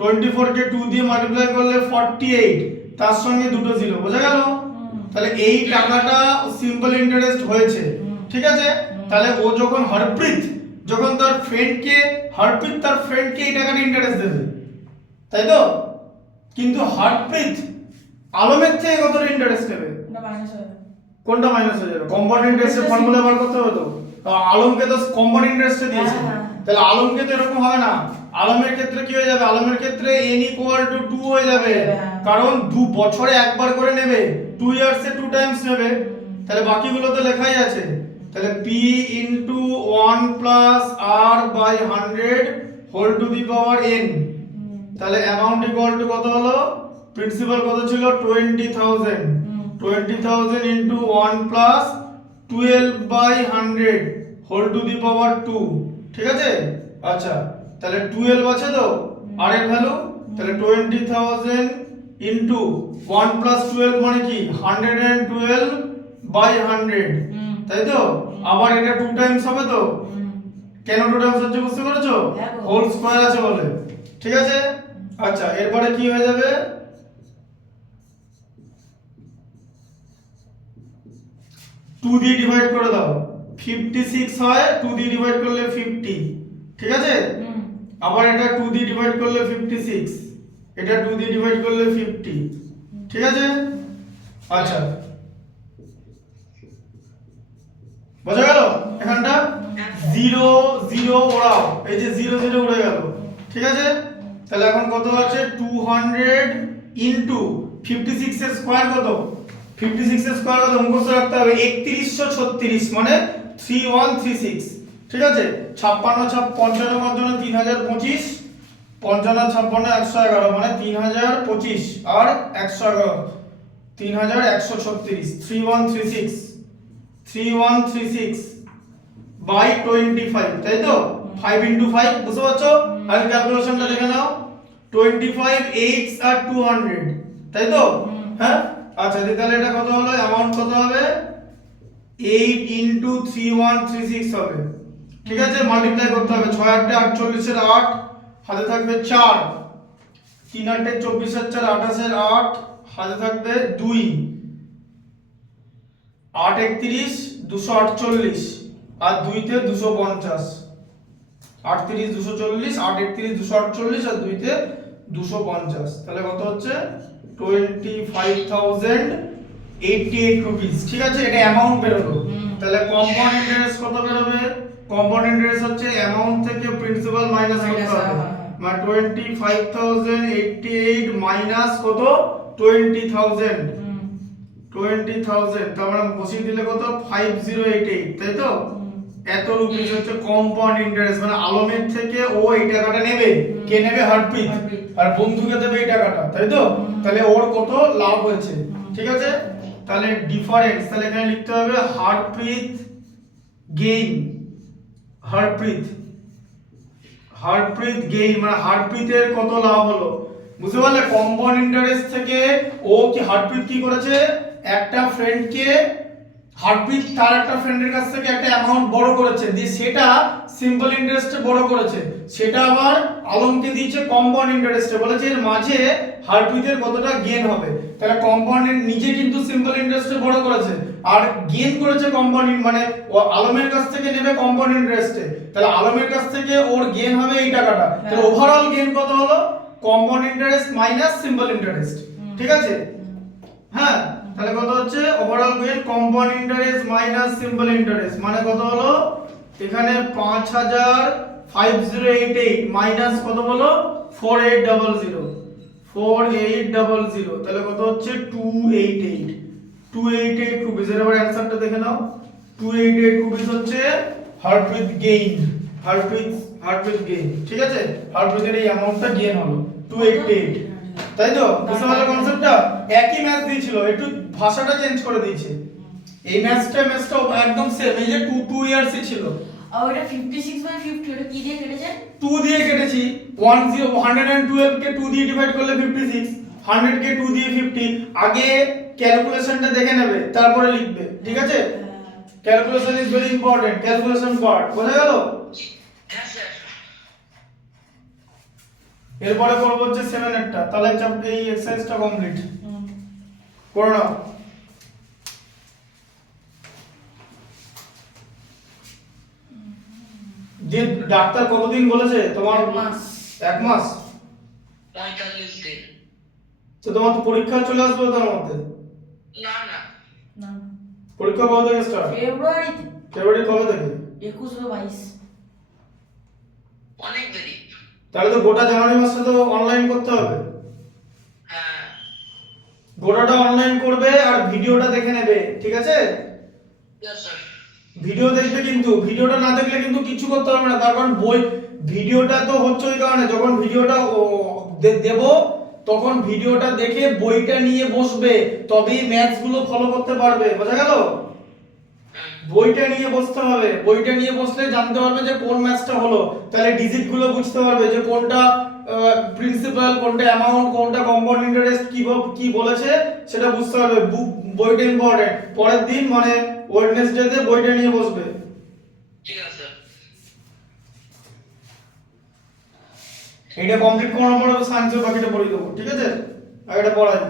24 কে 2 দিয়ে মাল্টিপ্লাই করলে 48, তার সঙ্গে দুটো জিরো, বোঝা গেল। তাহলে এই টাকাটা সিম্পল ইন্টারেস্ট হয়েছে, ঠিক আছে। তাহলে ও যখন হরপ্রীত যখন তার ফ্রেন্ডকে হরপ্রীত তার ফ্রেন্ডকে এই টাকাটা ইন্টারেস্ট দেবে, তাই তো। কিন্তু হরপ্রীত আলমের থেকে কতটা ইন্টারেস্ট নেবে? ওটা মাইনাস হবে। কোনটা মাইনাস হয়ে যাবে? কম্পাউন্ড ইন্টারেস্টের ফর্মুলা বার করতে হবে তো। আলমকে তো কম্পাউন্ড ইন্টারেস্টে দিয়েছে, তাহলে আলমকে তো এরকম হবে না। আলমের ক্ষেত্রে কি হয়ে যাবে? আলমের ক্ষেত্রে n = 2 হয়ে যাবে, কারণ 2 বছরে একবার করে নেবে, 2 ইয়ার্সে 2 টাইমস নেবে। তাহলে বাকিগুলো তো লেখাই আছে। তাহলে p * 1 + r / 100 whole to the power n। তাহলে অ্যামাউন্ট ইকুয়াল টু কত হলো? প্রিন্সিপাল কত ছিল? 20,000, 20,000 into 1 plus 12/100 whole to the power 2, ঠিক আছে। আচ্ছা, তাহলে 12 আছে তো আর এর ভ্যালু, তাহলে 20,000 ইনটু 1 প্লাস 12 মানে কি 112/100, তাই তো। আবার এটা 2 টাইমস হবে তো, কেন 2 টাইমস হচ্ছে বুঝতে পেরেছো? হোল স্কয়ার আছে বলে, ঠিক আছে। আচ্ছা, এরপরে কি হয়ে যাবে? 2 দিয়ে ডিভাইড করে দাও, 56 হয়, 2 দিয়ে ডিভাইড করলে 50, ঠিক আছে। আবার এটা 2 দিয়ে ডিভাইড করলে 56, এটা 2 দিয়ে ডিভাইড করলে 50, ঠিক আছে। আচ্ছা, বোঝা গেল? এখানটা 0 0 ওড়াও, এই যে 0 0 উড়ে গেল, ঠিক আছে। তাহলে এখন কত আছে? 200 ইনটু 56 এর স্কয়ার কত? 56 এর স্কয়ার কত মুখস্থ রাখতে হবে? 3136 মানে 3136, ঠিক আছে। 56 55 জন্য 3025, 55 56 111 মানে 3025 আর 111 3136, 3136 বাই 25, তাই তো। 5 ইনটু 5 বুঝতে পারছো? আর ক্যালকুলেশনটা দেখে নাও, 25 8 আর 200, তাই তো। হ্যাঁ, আচ্ছা, তাহলে এটা কত হলো? অ্যামাউন্ট কত হবে? 8 ইনটু 3136 হবে, ঠিক আছে। মাল্টিপ্লাই করতে হবে, 6 8 48 এর 8 হাতে থাকবে 4, 3 8 24 এর 4 28 এর 8 হাতে থাকবে 2, 8 31 248 আর 2 তে 250, 8 30 240, 8 31 248 আর 2 তে 250, তাহলে কত হচ্ছে? 25,088 রুপিস, ঠিক আছে। এটা অ্যামাউন্ট বেরোলো। তাহলে কম্পাউন্ড ইন্টারেস্ট কত বেরোবে? কম্পাউন্ড ইন্টারেস্ট হচ্ছে অ্যামাউন্ট থেকে প্রিন্সিপাল মাইনাস করতে হবে, মানে 25,088 মাইনাস কত? 20,000, তার মানে বসিয়ে দিলে কত? 5088, তাই তো। এত রুপিস হচ্ছে কম্পাউন্ড ইন্টারেস্ট, মানে আলমের থেকে ও এই টাকাটা নেবে। কে নেবে? হরপ্রীত, আর বন্ধুকে দেবে এই টাকাটা, তাই তো। তাহলে ওর কত লাভ হয়েছে, ঠিক আছে। তাহলে ডিফারেন্স, তাহলে এখানে লিখতে হবে হরপ্রীত গেইন, হরপ্রীত গেইন মানে হরপ্রীতের কত লাভ হলো, বুঝতে পারলে? কম্পাউন্ড ইন্টারেস্ট থেকে ও কি হরপ্রীত কি করেছে? একটা ফ্রেন্ডকে হরপ্রীত তার একটা ফ্রেন্ডের কাছ থেকে একটা অ্যামাউন্ট বড় করেছে, দিয়ে সেটা সিম্পল ইন্টারেস্টে বড় করেছে, সেটা আবার আলমকে দিয়েছে কম্পাউন্ড ইন্টারেস্টে, বলেছে এর মাঝে হরপ্রীতের কতটা গেইন হবে। তাহলে কম্পাউন্ড নিজে কিন্তু সিম্পল ইন্টারেস্টে বড় করেছে আর গেইন করেছে কম্পাউন্ড, মানে ও আলমের কাছ থেকে নেবে কম্পাউন্ড ইন্টারেস্টে, তাহলে আলমের কাছ থেকে ওর গেইন হবে এই টাকাটা। তাহলে ওভারঅল গেইন কত হলো? Compound interest minus simple interest, ঠিক আছে। হ্যাঁ, তাহলে কত হচ্ছে? Overall gain compound interest minus simple interest মানে কত হলো? এখানে 5,5088 মাইনাস কত হলো? 4800, তাহলে কত হচ্ছে? 288 রুপিস। এর আবার অ্যানসারটা দেখে নাও, 288 রুপিস হচ্ছে হরপ্রীত গেইন, ঠিক আছে। হরপ্রীতের এই অ্যামাউন্টটা গেইন হলো 288, তাই তো। বুঝতে পারলে কনসেপ্টটা? একই ম্যাথ দিয়েছিল, একটু ভাষাটা চেঞ্জ করে দিয়েছে। এই ম্যাথটা একদম সেম, এই যে 2 ইয়ার্সই ছিল। আর ওটা 56/50 ওটা কি দিয়ে কেটেছে? 2 দিয়ে কেটেছি। 112 কে 2 দিয়ে ডিভাইড করলে 56, 100 কে 2 দিয়ে 50। আগে ক্যালকুলেশনটা দেখে নেবে তারপরে লিখবে, ঠিক আছে? Calculation is very important, calculation part, বোঝা গেল? হ্যাঁ স্যার। এরপরে করব হচ্ছে 7 এরটা, তাহলে চ্যাপ্টার এই এক্সারসাইজটা কমপ্লিট করে নাও। যে ডাক্তার কতদিন বলেছে তোমার? 1 মাস। 1 মাস? 45 দিন। তো তোমার তো পরীক্ষা চলে আসবে তার মধ্যে। না না, না পরীক্ষা কবে থেকে স্টার্ট? ফেব্রুয়ারিতে। ফেব্রুয়ারি কবে থেকে? 21 বা 22। অনেক দেরি। তাহলে তো গোটা জানুয়ারি মাসটা তো অনলাইন করতে হবে। হ্যাঁ গোটাটা অনলাইন করবে আর ভিডিওটা দেখে নেবে, ঠিক আছে? Yes sir. ভিডিও দেখবে, কিন্তু ভিডিওটা না দেখলে কিন্তু কিছু করতে পারবে না, তার কারণ বই ভিডিওটা তো হচ্ছে ওই কারণে যখন ভিডিওটা দেব তখন ভিডিওটা দেখে বইটা নিয়ে বসবে, তবেই ম্যাথস গুলো ফলো করতে পারবে, বোঝা গেল? বইটা নিয়ে বসতে হবে, বইটা নিয়ে বসলে জানতে পারবে যে কোন ম্যাথসটা হলো, তাহলে ডিজিট গুলো বুঝতে পারবে যে কোনটা প্রিন্সিপাল, কোনটা অ্যামাউন্ট, কোনটা কম্পাউন্ড ইন্টারেস্ট কি বলেছে সেটা বুঝতে পারবে। বইটা ইম্পর্টেন্ট। পরের দিন মানে ওয়েডনেসডেতে বইটা নিয়ে বসবে। ঠিক আছে স্যার। এটা কমপ্লিট করার পরে সায়েন্সের বাকিটা পড়িয়ে দেবো, ঠিক আছে? আর এটা পড়াই,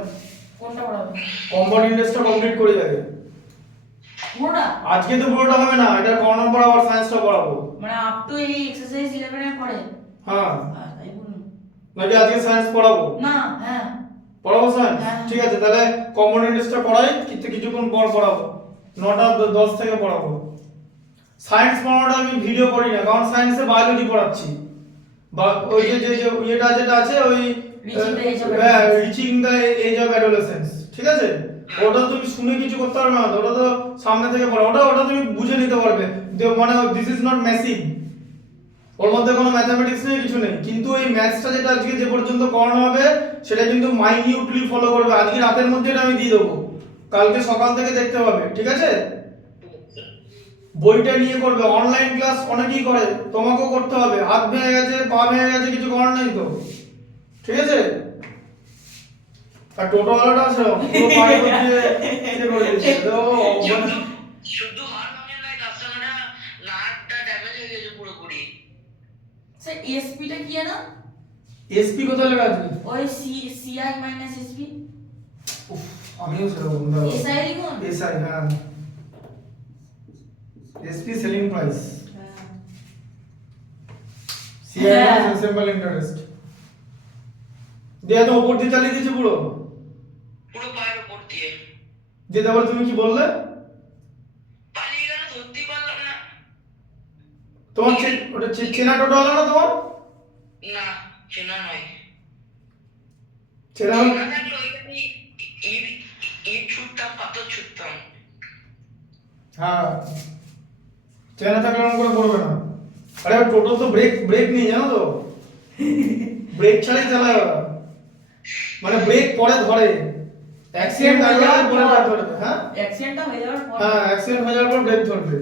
কোনটা পড়াবে? কম্পাউন্ড ইন্টারেস্টটা কমপ্লিট করে যাবে। পুরোটা? আজকে তো পুরোটা হবে না, এটা করানোর পর আবার সায়েন্সটা পড়াবো। মানে আপ টু এই এক্সারসাইজ 11 এর পরে? হ্যাঁ, তাই বলুন। নাকি আজকে সায়েন্স পড়াবো? না, হ্যাঁ পড়াবো সায়েন্স, হ্যাঁ। ঠিক আছে? তাহলে কম্পাউন্ড ইন্টারেস্টটা পড়াই, কিছুক্ষণ পর পড়াবো, 9টা 10 থেকে পড়াবো। সায়েন্স পড়ানোটা আমি ভিডিও করি না, কারণ সায়েন্সে বায়োলজি পড়াচ্ছি, বা ওই যে যেটা আছে ওই reaching the age of adolescence, ঠিক আছে? ওটা তুমি শুনে কিছু করতে পারবে না, ওটা তো সামনে থেকে পড়া, ওটা তুমি বুঝে নিতে পারবে, মানে দিস ইজ নট ম্যাসিভ, ওর মধ্যে কোনো ম্যাথমেটিক্স নেই, কিছু নেই, কিন্তু এই ম্যাথসটা যেটা আজকে যে পর্যন্ত করানো হবে সেটা কিন্তু মাইনিউটলি ফলো করবে। আজকে রাতের মধ্যে এটা আমি দিয়ে দেবো, কালকে সকাল থেকে দেখতে হবে, ঠিক আছে? বইটা নিয়ে করবে। অনলাইন ক্লাস অনেকেই করে, তোমাকেও করতে হবে। হাত ভেঙে গেছে, পা ভেঙে গেছে, কিছু করার নেই তো, ঠিক আছে? আর টোটোওয়ালাটা আছে পুরো পায়ে দিয়ে ইয়ে করে দিচ্ছে তো শুধু হার ভাঙে নাই, কাস্টমাররা নাটটা ড্যামেজ হয়ে গেছে পুরোপুরি। স্যার এসপিটা কি না? এসপি কোথায় লেখা আছে? ওই সিআই মাইনাস এসপি। উফ, আমিও সেরকম দাও। এসআই লিখুন। এসআই, হ্যাঁ, এসপি সেলিং প্রাইস, সিআই হ্যাঁ। সিম্পল ইন্টারেস্ট দিয়ে তো উপর দিয়ে চালিয়ে দিয়েছে পুরো। পুরো পায়ের উপর দিয়ে দিয়ে তারপর তুমি কি বললে? পালিয়ে গেল, ধরতেই পারলাম না। তোমার ওটা চেনা টোটো হলো না তোমার? না, চেনা নয়। চেনা চেনা থাকলে ওইখানে ইট ছুটতাম, পাথর ছুটতাম। হ্যাঁ, চেনা থাকলে এরকম করে পড়বে না। আরে টোটো তো ব্রেক নেই, জানো তো? ব্রেক ছাড়াই চালায় ওরা, মানে ব্রেক পরে ধরে, অ্যাক্সিডেন্ট হয়ে যাওয়ার পরে ব্রেক ধরবে। হ্যাঁ, অ্যাক্সিডেন্টটা হয়ে যাওয়ার পর। হ্যাঁ, অ্যাক্সিডেন্ট হয়ে যাওয়ার পর ব্রেক ধরবে।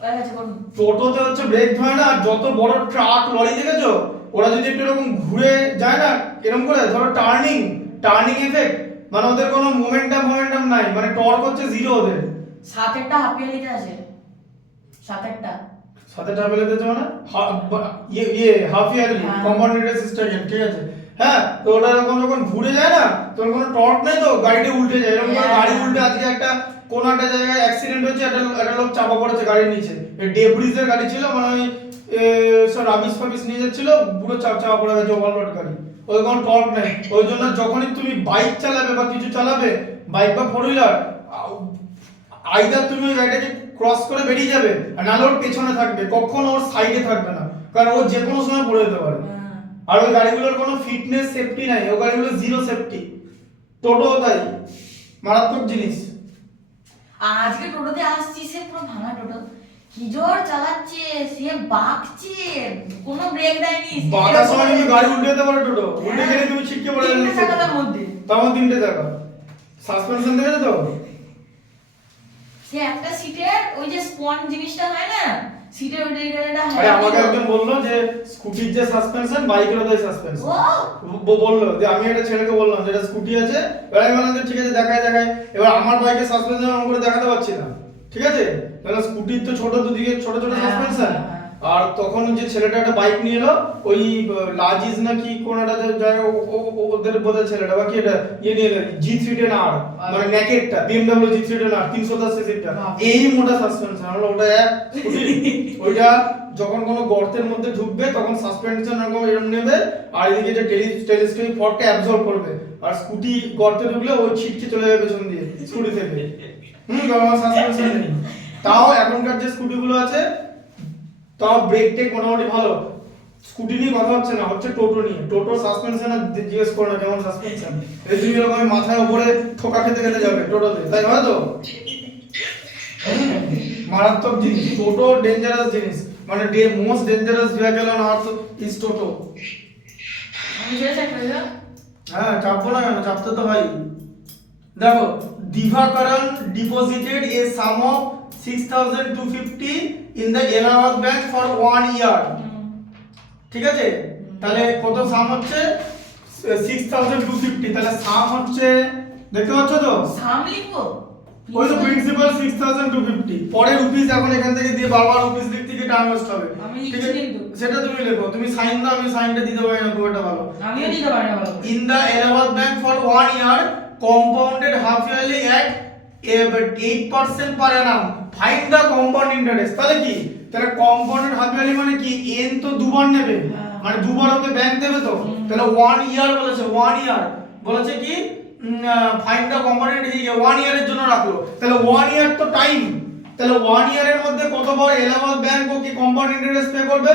ওই আছে কোন? টোটোতে হচ্ছে ব্রেক ধরে না, আর যত বড় ট্রাক লরি দেখেছো, ওরা যদি একটু এরকম ঘুরে যায় না এরকম করে, ধরো টার্নিং এফেক্ট, মানে ওদের কোনো মোমেন্টাম নাই, মানে টর্ক হচ্ছে জিরো ওদের। 7 হাফিয়ালিতে আছে, 7 সাথে ট্রাভেল দিতে মানে হাফ ইয়ারলি হ্যাঁ। কম্পাউন্ড ইন্টারেস্ট সিস্টেম, ঠিক আছে? হ্যাঁ, তো ওটা এরকম যখন ঘুরে যায় না, তখন কোনো টর্ক নেই, তো গাড়িটা উল্টে যায় এরকম করে। হ্যাঁ। গাড়ি উল্টে, আজকে কোন একটা জায়গায় অ্যাক্সিডেন্ট হয়েছে, একটা লোক চাপা পড়েছে গাড়ির নিচে, ডেব্রিজের গাড়ি ছিল, মানে ওই সব রাবিশ ফাবিশ নিয়ে যাচ্ছিল, পুরো চাপা পড়ে গেছে, ওভারলোড গাড়ি, ওই কোনো টর্ক নেই। ওই জন্য যখনই তুমি বাইক চালাবে বা কিছু চালাবে, বাইক বা ফোর হুইলার, আইদার তুমি ওই গাড়িটাকে ক্রস করে বেরিয়ে যাবে, আর নাহলে ওর পেছনে থাকবে, কখনো ওর সাইডে থাকবে না, কারণ ও যে কোনো সময় পড়ে যেতে পারে। আর ওই গাড়িগুলোর কোনো ফিটনেস সেফটি নাই, ওই গাড়িগুলো জিরো সেফটি। টোটো তাই মারাত্মক জিনিস। আজকে টোটোতে আসছি, সে পুরো ভাঙা টোটো, কি জোর চালাচ্ছে, সে বাঁকছে, কোনো ব্রেক দেয়নি। বাঁকার সময় কিন্তু গাড়ি উল্টে যেতে পারে, টোটো উল্টে গেলে তুমি ছিটকে পড়ে যাবে। 3টে চাকার মধ্যে, তাও 3টে চাকা, সাসপেনশন দেখেছো তো? সে একটা সিটের ওই যে স্পন জিনিসটা হয় না, সিটের ওটা এটা আরে আমাকে একজন বললো যে স্কুটির যে সাসপেনশন বাইকেরও তাই সাসপেনশন ও বললো যে আমি একটা ছেলেকে বললাম যেটা স্কুটি আছে, এবার আমি বললাম যে ঠিক আছে দেখায় এবার আমার বাইকের সাসপেনশন আমি করে দেখাতে পারছি না, ঠিক আছে, কারণ স্কুটির তো ছোট দুদিকে ছোট ছোট হ্যাঁ, সাসপেনশন। হ্যাঁ। আর তখন যে ছেলেটা একটা বাইক নিয়ে এলো ওই লাজিজ নাকি কোনটা যায় ওদের বোধহয় ছেলেটা বাকি এটা ইয়ে নিয়ে এলো G310 আর মানে নেকেটটা BMW G310 আর 310 সিসিটা এই মোটা সাসপেনশন আমরা ওটা স্কুটি ওইটা যখন কোনো গর্তের মধ্যে ঢুকবে তখন সাসপেনশন এরকম নেবে আর এদিকে যে টেলিস্কোপিক ফর্কটা অ্যাবজর্ব করবে আর স্কুটি গর্তে ঢুকলে ওই ছিটকে চলে যাবে পেছন দিয়ে স্কুটি থেকে তখন সাসপেনশন নেই। তাও এখনকার যে স্কুটিগুলো আছে তাও ব্রেক টেক মোটামুটি ভালো। স্কুটি নিয়ে কথা হচ্ছে না, হচ্ছে টোটো নিয়ে। টোটো সাসপেনশন আর জিজ্ঞেস করো না কেমন সাসপেনশন, এই তুমি এরকম মাথায় উপরে ঠোকা খেতে খেতে যাবে টোটোতে, তাই হয় তো? মারাত্মক জিনিস টোটো, ডেঞ্জারাস জিনিস, মানে most dangerous vehicle on earth is toto. আমি যেটা চাই না হ্যাঁ চাপবো না কেন, চাপতে তো ভাই। দেখো Divakaran deposited a sum of 6250 in the Allahabad bank for 1 year, ঠিক আছে, তাহলে কত সাম হচ্ছে 6250, তাহলে সাম হচ্ছে দেখতে পাচ্ছ তো সাম লিখবো ওই তো প্রিন্সিপাল 6250 পরে রুপিস এখন এখান থেকে দিয়ে বারবার রুপিস লিখ থেকে টাইম ওয়েস্ট হবে, আমি ঠিক লিখছি আছে কিন্তু। সেটা তুমি লেখো, তুমি সাইন দাও, আমি সাইনটা দিতে পারি না খুব একটা ভালো। আমিও দিতে পারি না ভালো করে। In the Allahabad Bank for 1 year, compounded half yearly at 8% per annum. Find the compound interest. তাহলে কি? তাহলে compounded half yearly মানে কি? n তো দুবার নেবে, মানে দুবার ওকে ব্যাংক দেবে তো। তাহলে 1 ইয়ার বলেছে, 1 ইয়ার বলেছে কি? ফাইন্ড দ্য কম্পাউন্ড ইন্টারেস্ট 1 ইয়ারের জন্য রাখলো। তাহলে 1 ইয়ার তো টাইম। তাহলে 1 ইয়ারের মধ্যে কতবার এলাহাবাদ ব্যাংক ওকে কম্পাউন্ড ইন্টারেস্ট পে করবে?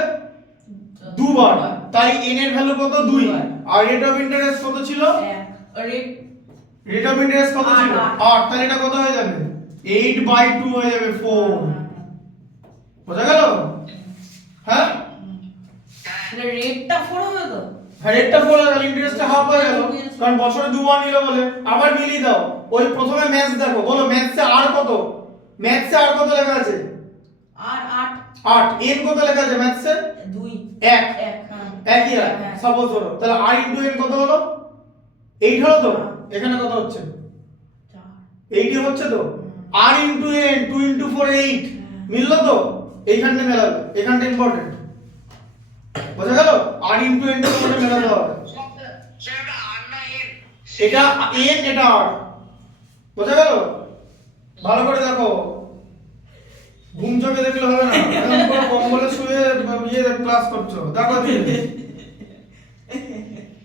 দুবার। তাই n এর ভ্যালু কত? 2। আর রেট অফ ইন্টারেস্ট কত ছিল? রেট অফ ইন্টারেস্ট কত ছিল? 8। তাহলে এটা কত হয়ে যাবে? 8/2 হয়ে যাবে 4। বোঝা গেল? হ্যাঁ তাহলে রেটটা 4 হবে তো? হ্যাঁ রেটটা 4 হয়ে গেল, ইন্টারেস্টটা হাফ হয়ে গেল, কারণ বছরে দুবার নিল বলে। আবার মিলিয়ে দাও, ওই প্রথমে ম্যাথস দেখো, বলো ম্যাথসে আর কত? ম্যাথসে আর কত লেখা আছে? আর 8 8। n কত লেখা আছে ম্যাথসে? 2 1। 1 হ্যাঁ একই আর সাপোজ ধরো, তাহলে r * n কত হলো? 8 হলো তো? এখানে কত হচ্ছে? 8 হচ্ছে তো? r * n 2 * 4 8 মিললো তো? এইখানটা মেলাবে, এখানটা ইম্পর্টেন্ট। বোঝা গেল? r * n এর মধ্যে মেলাতে হবে। স্যার এটা আর না এন? এটা n, এটা r। বোঝা গেল? ভালো করে দেখো, ঘুম চোখে দেখলে হবে না, এরকম করে কম্বলে শুয়ে ক্লাস করছো। দেখো এদিকে,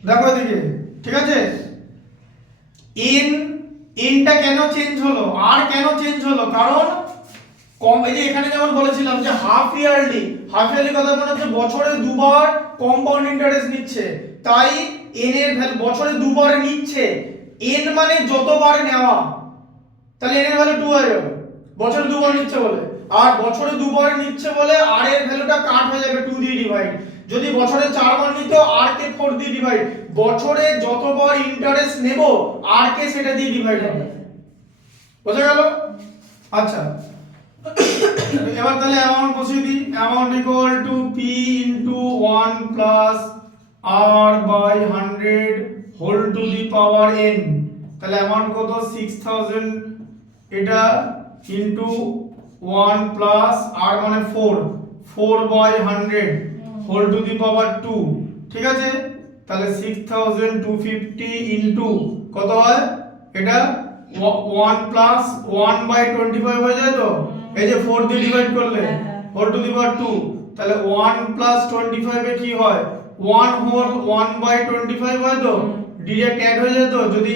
দেখো এদিকে, ঠিক আছে? টা কেন চেঞ্জ হলো, আর কেন চেঞ্জ হলো? কারণ এই যে এখানে যেমন বলেছিলাম যে হাফ ইয়ারলি কথা মানে হচ্ছে বছরে দুবার কম্পাউন্ড ইন্টারেস্ট নিচ্ছে, তাই n এর ভ্যালু বছরে দুবার নিচ্ছে, n মানে যতবার নেওয়া, তাহলে n এর ভ্যালু 2 হয়ে যাবে, বছরে দুবার নিচ্ছে বলে। আর বছরে দুবার নিচ্ছে বলে r এর ভ্যালুটা কাট হয়ে যাবে 2 দিয়ে ডিভাইড। যদি বছরে 4 বার নিত r কে 4 দিয়ে ডিভাইড, বছরে যতবার ইন্টারেস্ট নেব r কে সেটা দিয়ে ডিভাইড হবে। বোঝা গেল? আচ্ছা এবার তাহলে অ্যামাউন্ট বসিয়ে দিই। Amount equal to p into 1 plus r by 100 whole to the power n। তাহলে অ্যামাউন্ট কত? 6000, এটা ইনটু 1 প্লাস r মানে 4 by 100 whole to the power 2, ঠিক আছে? তাহলে 6250 ইনটু কত হয়? এটা 1 প্লাস 1/25 হয়ে যায় তো, এই যে 4 দিয়ে ডিভাইড করলে হোল টু দি পাওয়ার 2, তাহলে 1 প্লাস 25 এ কি হয়? 1 হোল 1/25 হয় তো, ডিরেক্ট অ্যাড হয়ে যায় তো যদি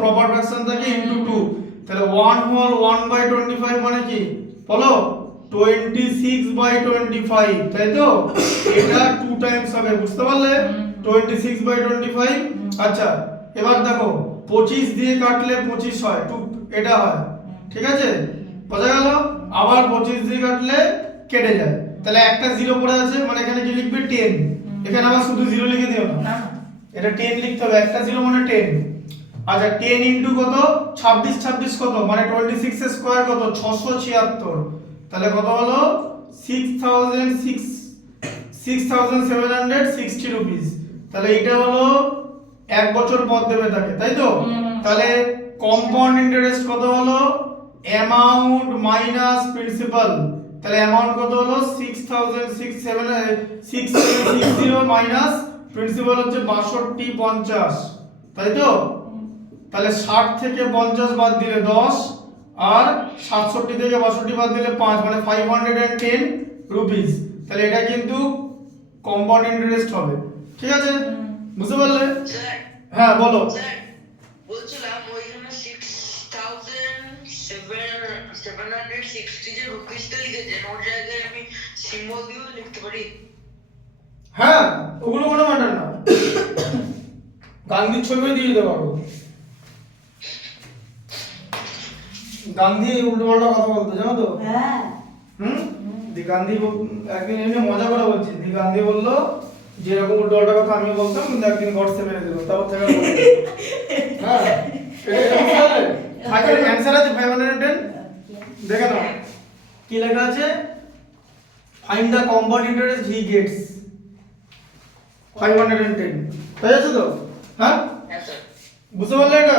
প্রপার ফ্র্যাকশন থাকে ইনটু 2, তাহলে 1 হোল 1/25 মানে কি বলো? 26/25, তাই তো? এটা 2 টাইমস হবে, বুঝতে পারলে? 26/25। আচ্ছা এবার দেখো 25 দিয়ে কাটলে 25 হয়, এটা হয়, ঠিক আছে? বোঝা গেল? আবার 25 দিয়ে কাটলে কেটে যায়, তাহলে একটা 0 পড়ে আছে, মানে এখানে কি লিখবে? 10। এখানে আবার শুধু 0 লিখে দিও না, না এটা 10 লিখতে হবে, একটা 0 মানে 10। আচ্ছা 10 ইনটু কত? 26 কত? মানে 26 এর স্কয়ার কত? 676। তাহলে কত হলো 6760 রুপিস। তাহলে এটা হলো 1 বছর পর দেবে তাকে, তাই তো? তাহলে কম্পাউন্ড ইন্টারেস্ট কত হলো, অ্যামাউন্ট মাইনাস প্রিন্সিপাল। তাহলে অ্যামাউন্ট কত হলো 6760 মাইনাস প্রিন্সিপাল হচ্ছে 6250, তাই তো? তাহলে 60 থেকে 50 বাদ দিলে 10, আর 67 থেকে 62 বাদ দিলে 5, মানে 510 রুপিস। তাহলে এটা কিন্তু কম্পাউন্ড ইন্টারেস্ট হবে, ঠিক আছে? বুঝতে পারলে? স্যার হ্যাঁ বলো। স্যার বলছিলাম ওইখানে 6760 যে রুপিসটা লিখেছেন ওর জায়গায় আমি সিম্বল দিয়েও লিখতে পারি? হ্যাঁ, ওগুলো কোনো ম্যাটার না, গান্ধীর ছবি দিয়ে দিতে পারবো। গান্ধী উল্টো পাল্টা কথা বলতো, জানো তো? হ্যাঁ গান্ধী একদিন এমনি মজা করে বলছি, গান্ধী বললো যে এরকম উল্টো পাল্টা কথা আমি বলতাম, কিন্তু একদিন গডসে মেরে দিল, তারপর থেকে হ্যাঁ এটা অ্যানসার আছে 510। দেখে নাও কি লেখা আছে, find the compound interest he gets 510, তাই আছে তো? হ্যাঁ হ্যাঁ স্যার। বুঝতে পারলে? এটা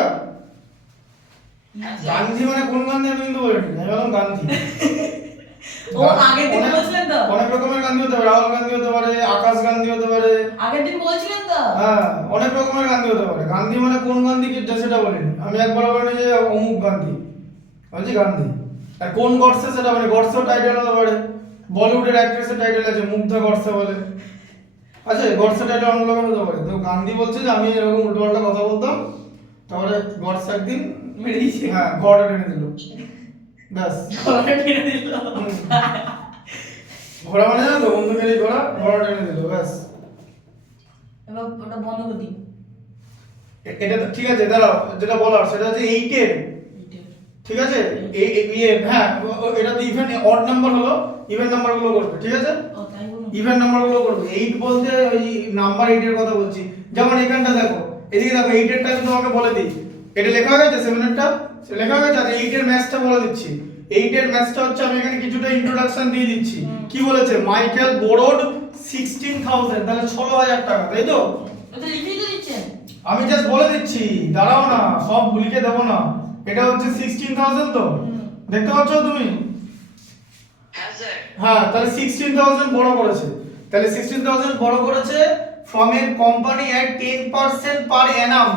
হ্যাঁ স্যার। গান্ধী মানে কোন গান্ধী আমি কিন্তু বলিনি, আমি বললাম গান্ধী। ও আগের দিন বলছিলেন তো, অনেক রকমের গান্ধী হতে পারে, রাহুল গান্ধী হতে পারে, আকাশ গান্ধী হতে পারে, আগের দিন বলছিলেন তো। হ্যাঁ অনেক রকমের গান্ধী হতে পারে। গান্ধী মানে কোন গান্ধী কি সেটা বলিনি, আমি একবার বলিনি যে অমুক গান্ধী, বলছি গান্ধী। আর কোন গডসে সেটা মানে গডসেও টাইটেল হতে পারে, বলিউডের অ্যাক্ট্রেসের টাইটেল আছে মুগ্ধা গডসে বলে, আছে গডসে টাইটেল অন্য রকম হতে পারে। তো গান্ধী বলছে যে আমি এরকম উল্টোপাল্টা কথা বলতাম, তারপরে গডসে একদিন মেরে দিয়েছে, হ্যাঁ গড টেনে দিল, ব্যাস। গলাটা টেনে দিল। ঘোড়া মানে জানো তো, বন্ধুকের এই ঘোড়া, ঘোড়া টেনে দিল, ব্যাস। এবার ওটা বন্ধ করে দিন। এটা তো ঠিক আছে, দাঁড়াও, যেটা বলার সেটা হচ্ছে 8 এর, ঠিক আছে? হ্যাঁ এটা তো ইভেন অড নাম্বার হলো, ইভেন নাম্বারগুলো করবে, ঠিক আছে? ও তাই বলুন। ইভেন নাম্বারগুলো করবে। 8 বলতে ওই নাম্বার 8 এর কথা বলছি। যেমন এখানটা দেখো, এদিকে দেখো 8 এরটা আমি তোমাকে বলে দিই, এটা লেখা হয়ে গেছে 7 এরটা, সে লেখা হয়ে গেছে। আর 8 এর ম্যাথটা বলে দিচ্ছি। 8 এর ম্যাথটা হচ্ছে আমি এখানে কিছুটা ইন্ট্রোডাকশন দিয়ে দিচ্ছি। কি বলেছে, মাইকেল বোরোড 16000, তাহলে 16000 টাকা, তাই তো? ওটা লিখেই তো দিচ্ছেন। আমি জাস্ট বলে দিচ্ছি, দাঁড়াও না, সব লিখে দেবো না। এটা হচ্ছে 16000 তো, দেখতে পাচ্ছ তুমি? হ্যাঁ স্যার। হ্যাঁ, তাহলে 16000 বড় করেছে। তাহলে 16000 বড় করেছে from a company at 10% per annum,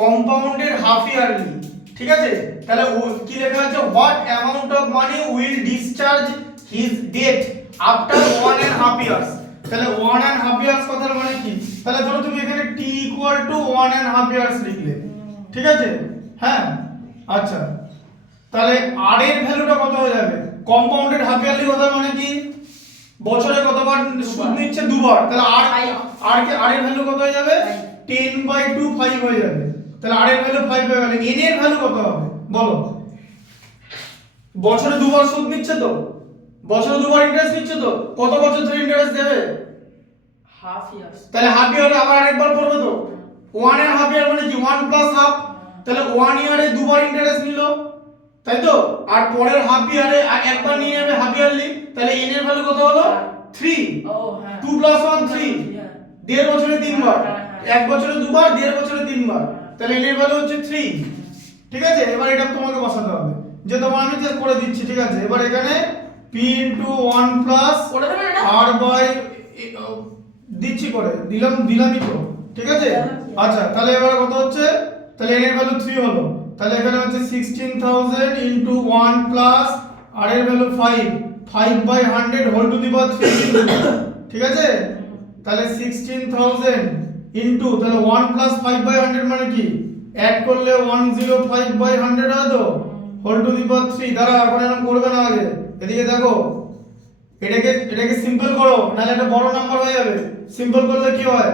compounded half yearly, ঠিক আছে? তাহলে কি লেখা আছে, what amount of money will discharge his debt after 1.5 years. তাহলে 1.5 ইয়ার্স কথার মানে কি? তাহলে ধরো তুমি এখানে t ইকুয়াল টু 1.5 ইয়ার্স লিখলে, ঠিক আছে? হ্যাঁ আচ্ছা, তাহলে r এর ভ্যালুটা কত হয়ে যাবে? কম্পাউন্ডেড হাফ ইয়ারলি কথা মানে কি, বছরে কতবার সুদ নিচ্ছে? দুবার। তাহলে r এর ভ্যালু কত হয়ে যাবে? 10/2 5 হয়ে যাবে। তাহলে r এর ভ্যালু 5 হয়ে গেল। n এর ভ্যালু কত হবে বলো? বছরে দুবার সুদ নিচ্ছে তো, বছরে দুবার ইন্টারেস্ট নিচ্ছে তো, কত বছর ধরে ইন্টারেস্ট দেবে? Half years. তাহলে হাফ ইয়ারে আবার আরেকবার করবে তো, 1.5 ইয়ার মানে কি 1 প্লাস হাফ। তাহলে 1 ইয়ারে দুবার ইন্টারেস্ট নিল, তাই তো? আর পরের হাফ ইয়ারে একবার নিয়ে নেবে হাফ ইয়ারলি। তাহলে n এর ভ্যালু কত হলো? 3। ও হ্যাঁ, 2 প্লাস 1 3, দেড় বছরে তিনবার, এক বছরে দুবার, দেড় বছরে তিনবার। তাহলে n এর ভ্যালু হচ্ছে 3, ঠিক আছে? এবার এটা তোমাকে বসাতে হবে, যে তোমার আমি জাস্ট করে দিচ্ছি, ঠিক আছে? এবার এখানে p * 1 প্লাস করে দেবেন এটা? r বাই দিচ্ছি, করে দিলামই তো, ঠিক আছে? আচ্ছা, তাহলে এবার কত হচ্ছে? তাহলে n এর ভ্যালু 3 হলো। তাহলে এখানে হচ্ছে 16000 ইনটু 1 প্লাস r এর ভ্যালু 5/100 হোল টু দি পাওয়ার 3, ঠিক আছে? তাহলে 16000 ইনটু, তাহলে 1 প্লাস 5/100 মানে কি, অ্যাড করলে 105/100 হয় তো, হোল টু দি পাওয়ার 3। দাঁড়া, এখন এরকম করবে না, আগে এদিকে দেখো, এটাকে সিম্পল করো, নাহলে এটা বড় নাম্বার হয়ে যাবে। সিম্পল করলে কি হয়,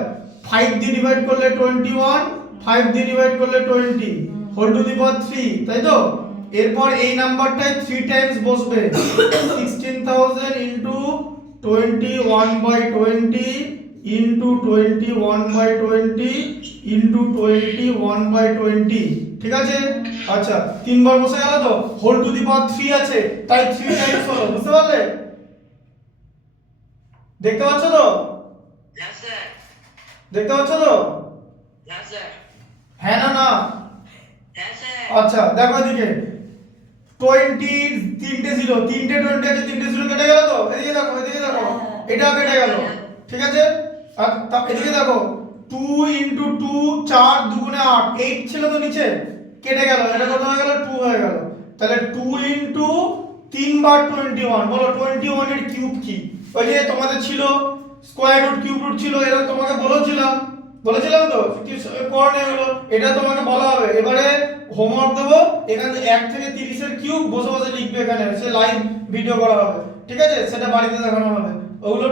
5 দিয়ে ডিভাইড করলে 21, 5 দিয়ে ডিভাইড করলে 20 হোল টু দি পাওয়ার 3, তাই তো? এরপর এই নাম্বারটায় 3 টাইমস বসবে, 16000 ইনটু 21/20 ইন্টু 20 1/20 ইন্টু 20 1/20, ঠিক আছে? আচ্ছা 3 বার বসে গেল তো, হোল টু দি পাওয়ার 3 আছে, তাই 3 টাইমস হলো, বুঝতে পারলে? দেখতে পাচ্ছ তো? হ্যাঁ স্যার, দেখতে পাচ্ছ তো? হ্যাঁ স্যার, হ্যাঁ না না? হ্যাঁ স্যার। আচ্ছা দেখো এদিকে 20 তিনটে 0, তিনটে 20 আছে, তিনটে 0 কেটে গেল তো, এদিকে দেখো, এদিকে দেখো, এটাও কেটে গেল, ঠিক আছে? আর এদিকে দেখো 2 ইনটু 2 4 দুগুণে 8, 8 ছিল তো নিচে, কেটে গেল, এটা কত হয়ে গেল? 2 হয়ে গেল। তাহলে 2 ইনটু 3 বার 21, বলো 21 এর কিউব কি? ওই যে তোমাদের ছিল স্কয়ার রুট, কিউব রুট ছিল, এরা তোমাকে বলেছিলাম তো কি করণীয় হলো, এটা তোমাকে বলা হবে। এবারে হোমওয়ার্ক দেবো, এখান থেকে 1 থেকে 30 এর কিউব বসে বসে লিখবে, এখানে সে লাইভ ভিডিও করা হবে, ঠিক আছে? সেটা বাড়িতে দেখানো হবে, ওগুলো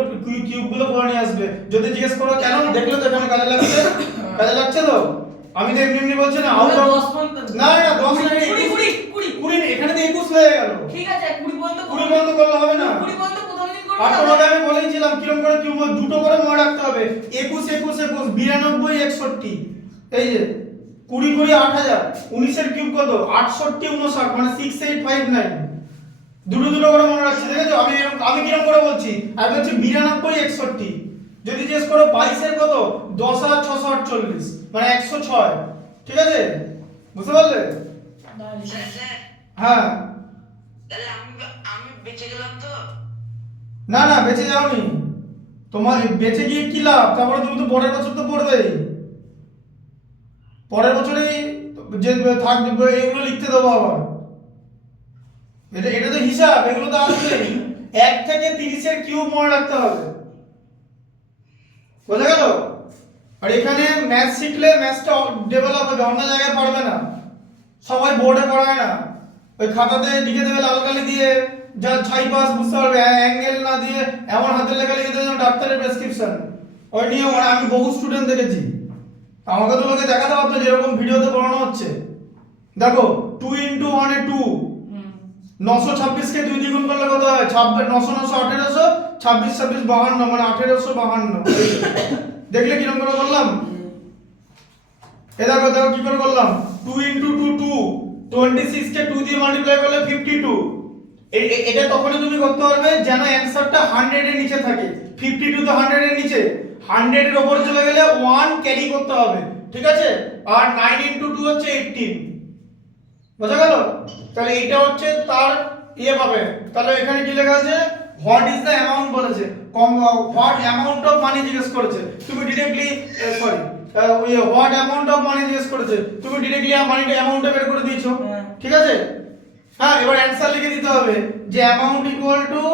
কিউব গুলো করে নিয়ে আসবে। যদি জিজ্ঞেস করো কেন, দেখলে তো এখানে কাজে লাগছে, কাজে লাগছে তো? আমি তো এমনি এমনি বলছি না, আউট অফ 10 পর্যন্ত না না 10 না, 20 20 এখানে তো 21 হয়ে গেল। ঠিক আছে 20 পর্যন্ত 20 বন্ধ করলে হবে না। 20 পর্যন্ত প্রথম দিন করব। আর তোমাকে আমি বলেছিলাম কিরকম করে কিউব, দুটো করে মনে রাখতে হবে, 21 21 21 92 61, এই যে 20 20 8000, 19 এর কিউব কত? 68 59, মানে 6859, দুটো দুটো করে মনে রাখছি, দেখেছো? আমি কিরকম করে বলছি, আমি বলছি 92 61। যদি জিজ্ঞেস করো 22 এর কত? 10648, মানে 106, ঠিক আছে? বুঝতে পারলে? স্যার স্যার, হ্যাঁ তাহলে আমি বেঁচে গেলাম তো? না না বেঁচে যাওনি, তোমার বেঁচে গিয়ে কি লাভ? তারপরে তুমি তো পরের বছর তো পড়বেই, পরের বছরেই যে থাকবে এগুলো লিখতে দেবো আবার, এটা তো হিসাব, এগুলো তো আসবেই। 1 থেকে 30 এর কিউব মনে রাখতে হবে, বোঝা গেল? আর এখানে ম্যাথ শিখলে ম্যাথটা ডেভেলপ হবে, অন্য জায়গায় পারবে না, সবাই বোর্ডে পড়ায় না, ওই খাতাতে লিখে দেবে লাল কালি দিয়ে, যা ছাই পাস বুঝতে পারবে, অ্যাঙ্গেল না দিয়ে এমন হাতের লেখা লিখে দেবে যেন ডাক্তারের প্রেসক্রিপশন, ওই নিয়ে আমি বহু স্টুডেন্ট দেখেছি, আমাকে তো লোকে দেখাতে পারতো যেরকম ভিডিওতে পড়ানো হচ্ছে। দেখো 2 ইনটু 1 এ 2, 926 কে 2 দ্বিগুণ করলে কত হয়? 26 900 900 1800, 26 26 52, মানে 1852। দেখলে কিরকম করে করলাম? এ দেখো দেখো কি করে করলাম, 2 ইনটু 2 2, 26 কে 2 দিয়ে মাল্টিপ্লাই করলে 52। এটা তখনই তুমি করতে পারবে যেন অ্যানসারটা 100 এর নিচে থাকে, 52 তো 100 এর নিচে, 100 এর উপর চলে গেলে 1 ক্যারি করতে হবে, ঠিক আছে? আর 9 ইনটু 2 হচ্ছে 18, বোঝা গেল? তাহলে এইটা হচ্ছে তার ইয়ে পাবে। তাহলে এখানে কি লেখা আছে? হোয়াট ইজ দ্য অ্যামাউন্ট বলেছে, হোয়াট অ্যামাউন্ট অফ মানি জিজ্ঞেস করেছে, তুমি ডিরেক্টলি সরি ওই হোয়াট অ্যামাউন্ট অফ মানি জিজ্ঞেস করেছে, তুমি ডিরেক্টলি মানিটা অ্যামাউন্টটা বের করে দিয়েছো, ঠিক আছে? হ্যাঁ এবার অ্যানসার লিখে দিতে হবে যে অ্যামাউন্ট ইকুয়াল টু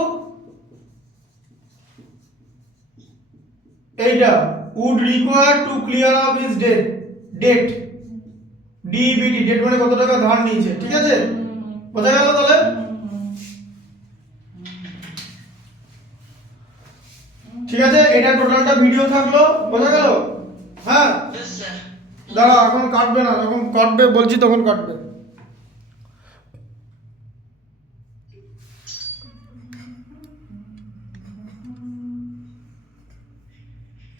এইটা would require to clear off his debt, DBT, debt মানে কত টাকা ধার নিয়েছে, ঠিক আছে? বোঝা গেল? তাহলে ঠিক আছে, এটা টোটালটা ভিডিও থাকলো, বোঝা গেল? হ্যাঁ Yes, sir. দাঁড়া, এখন কাটবে না, যখন কাটবে বলছি তখন কাটবে।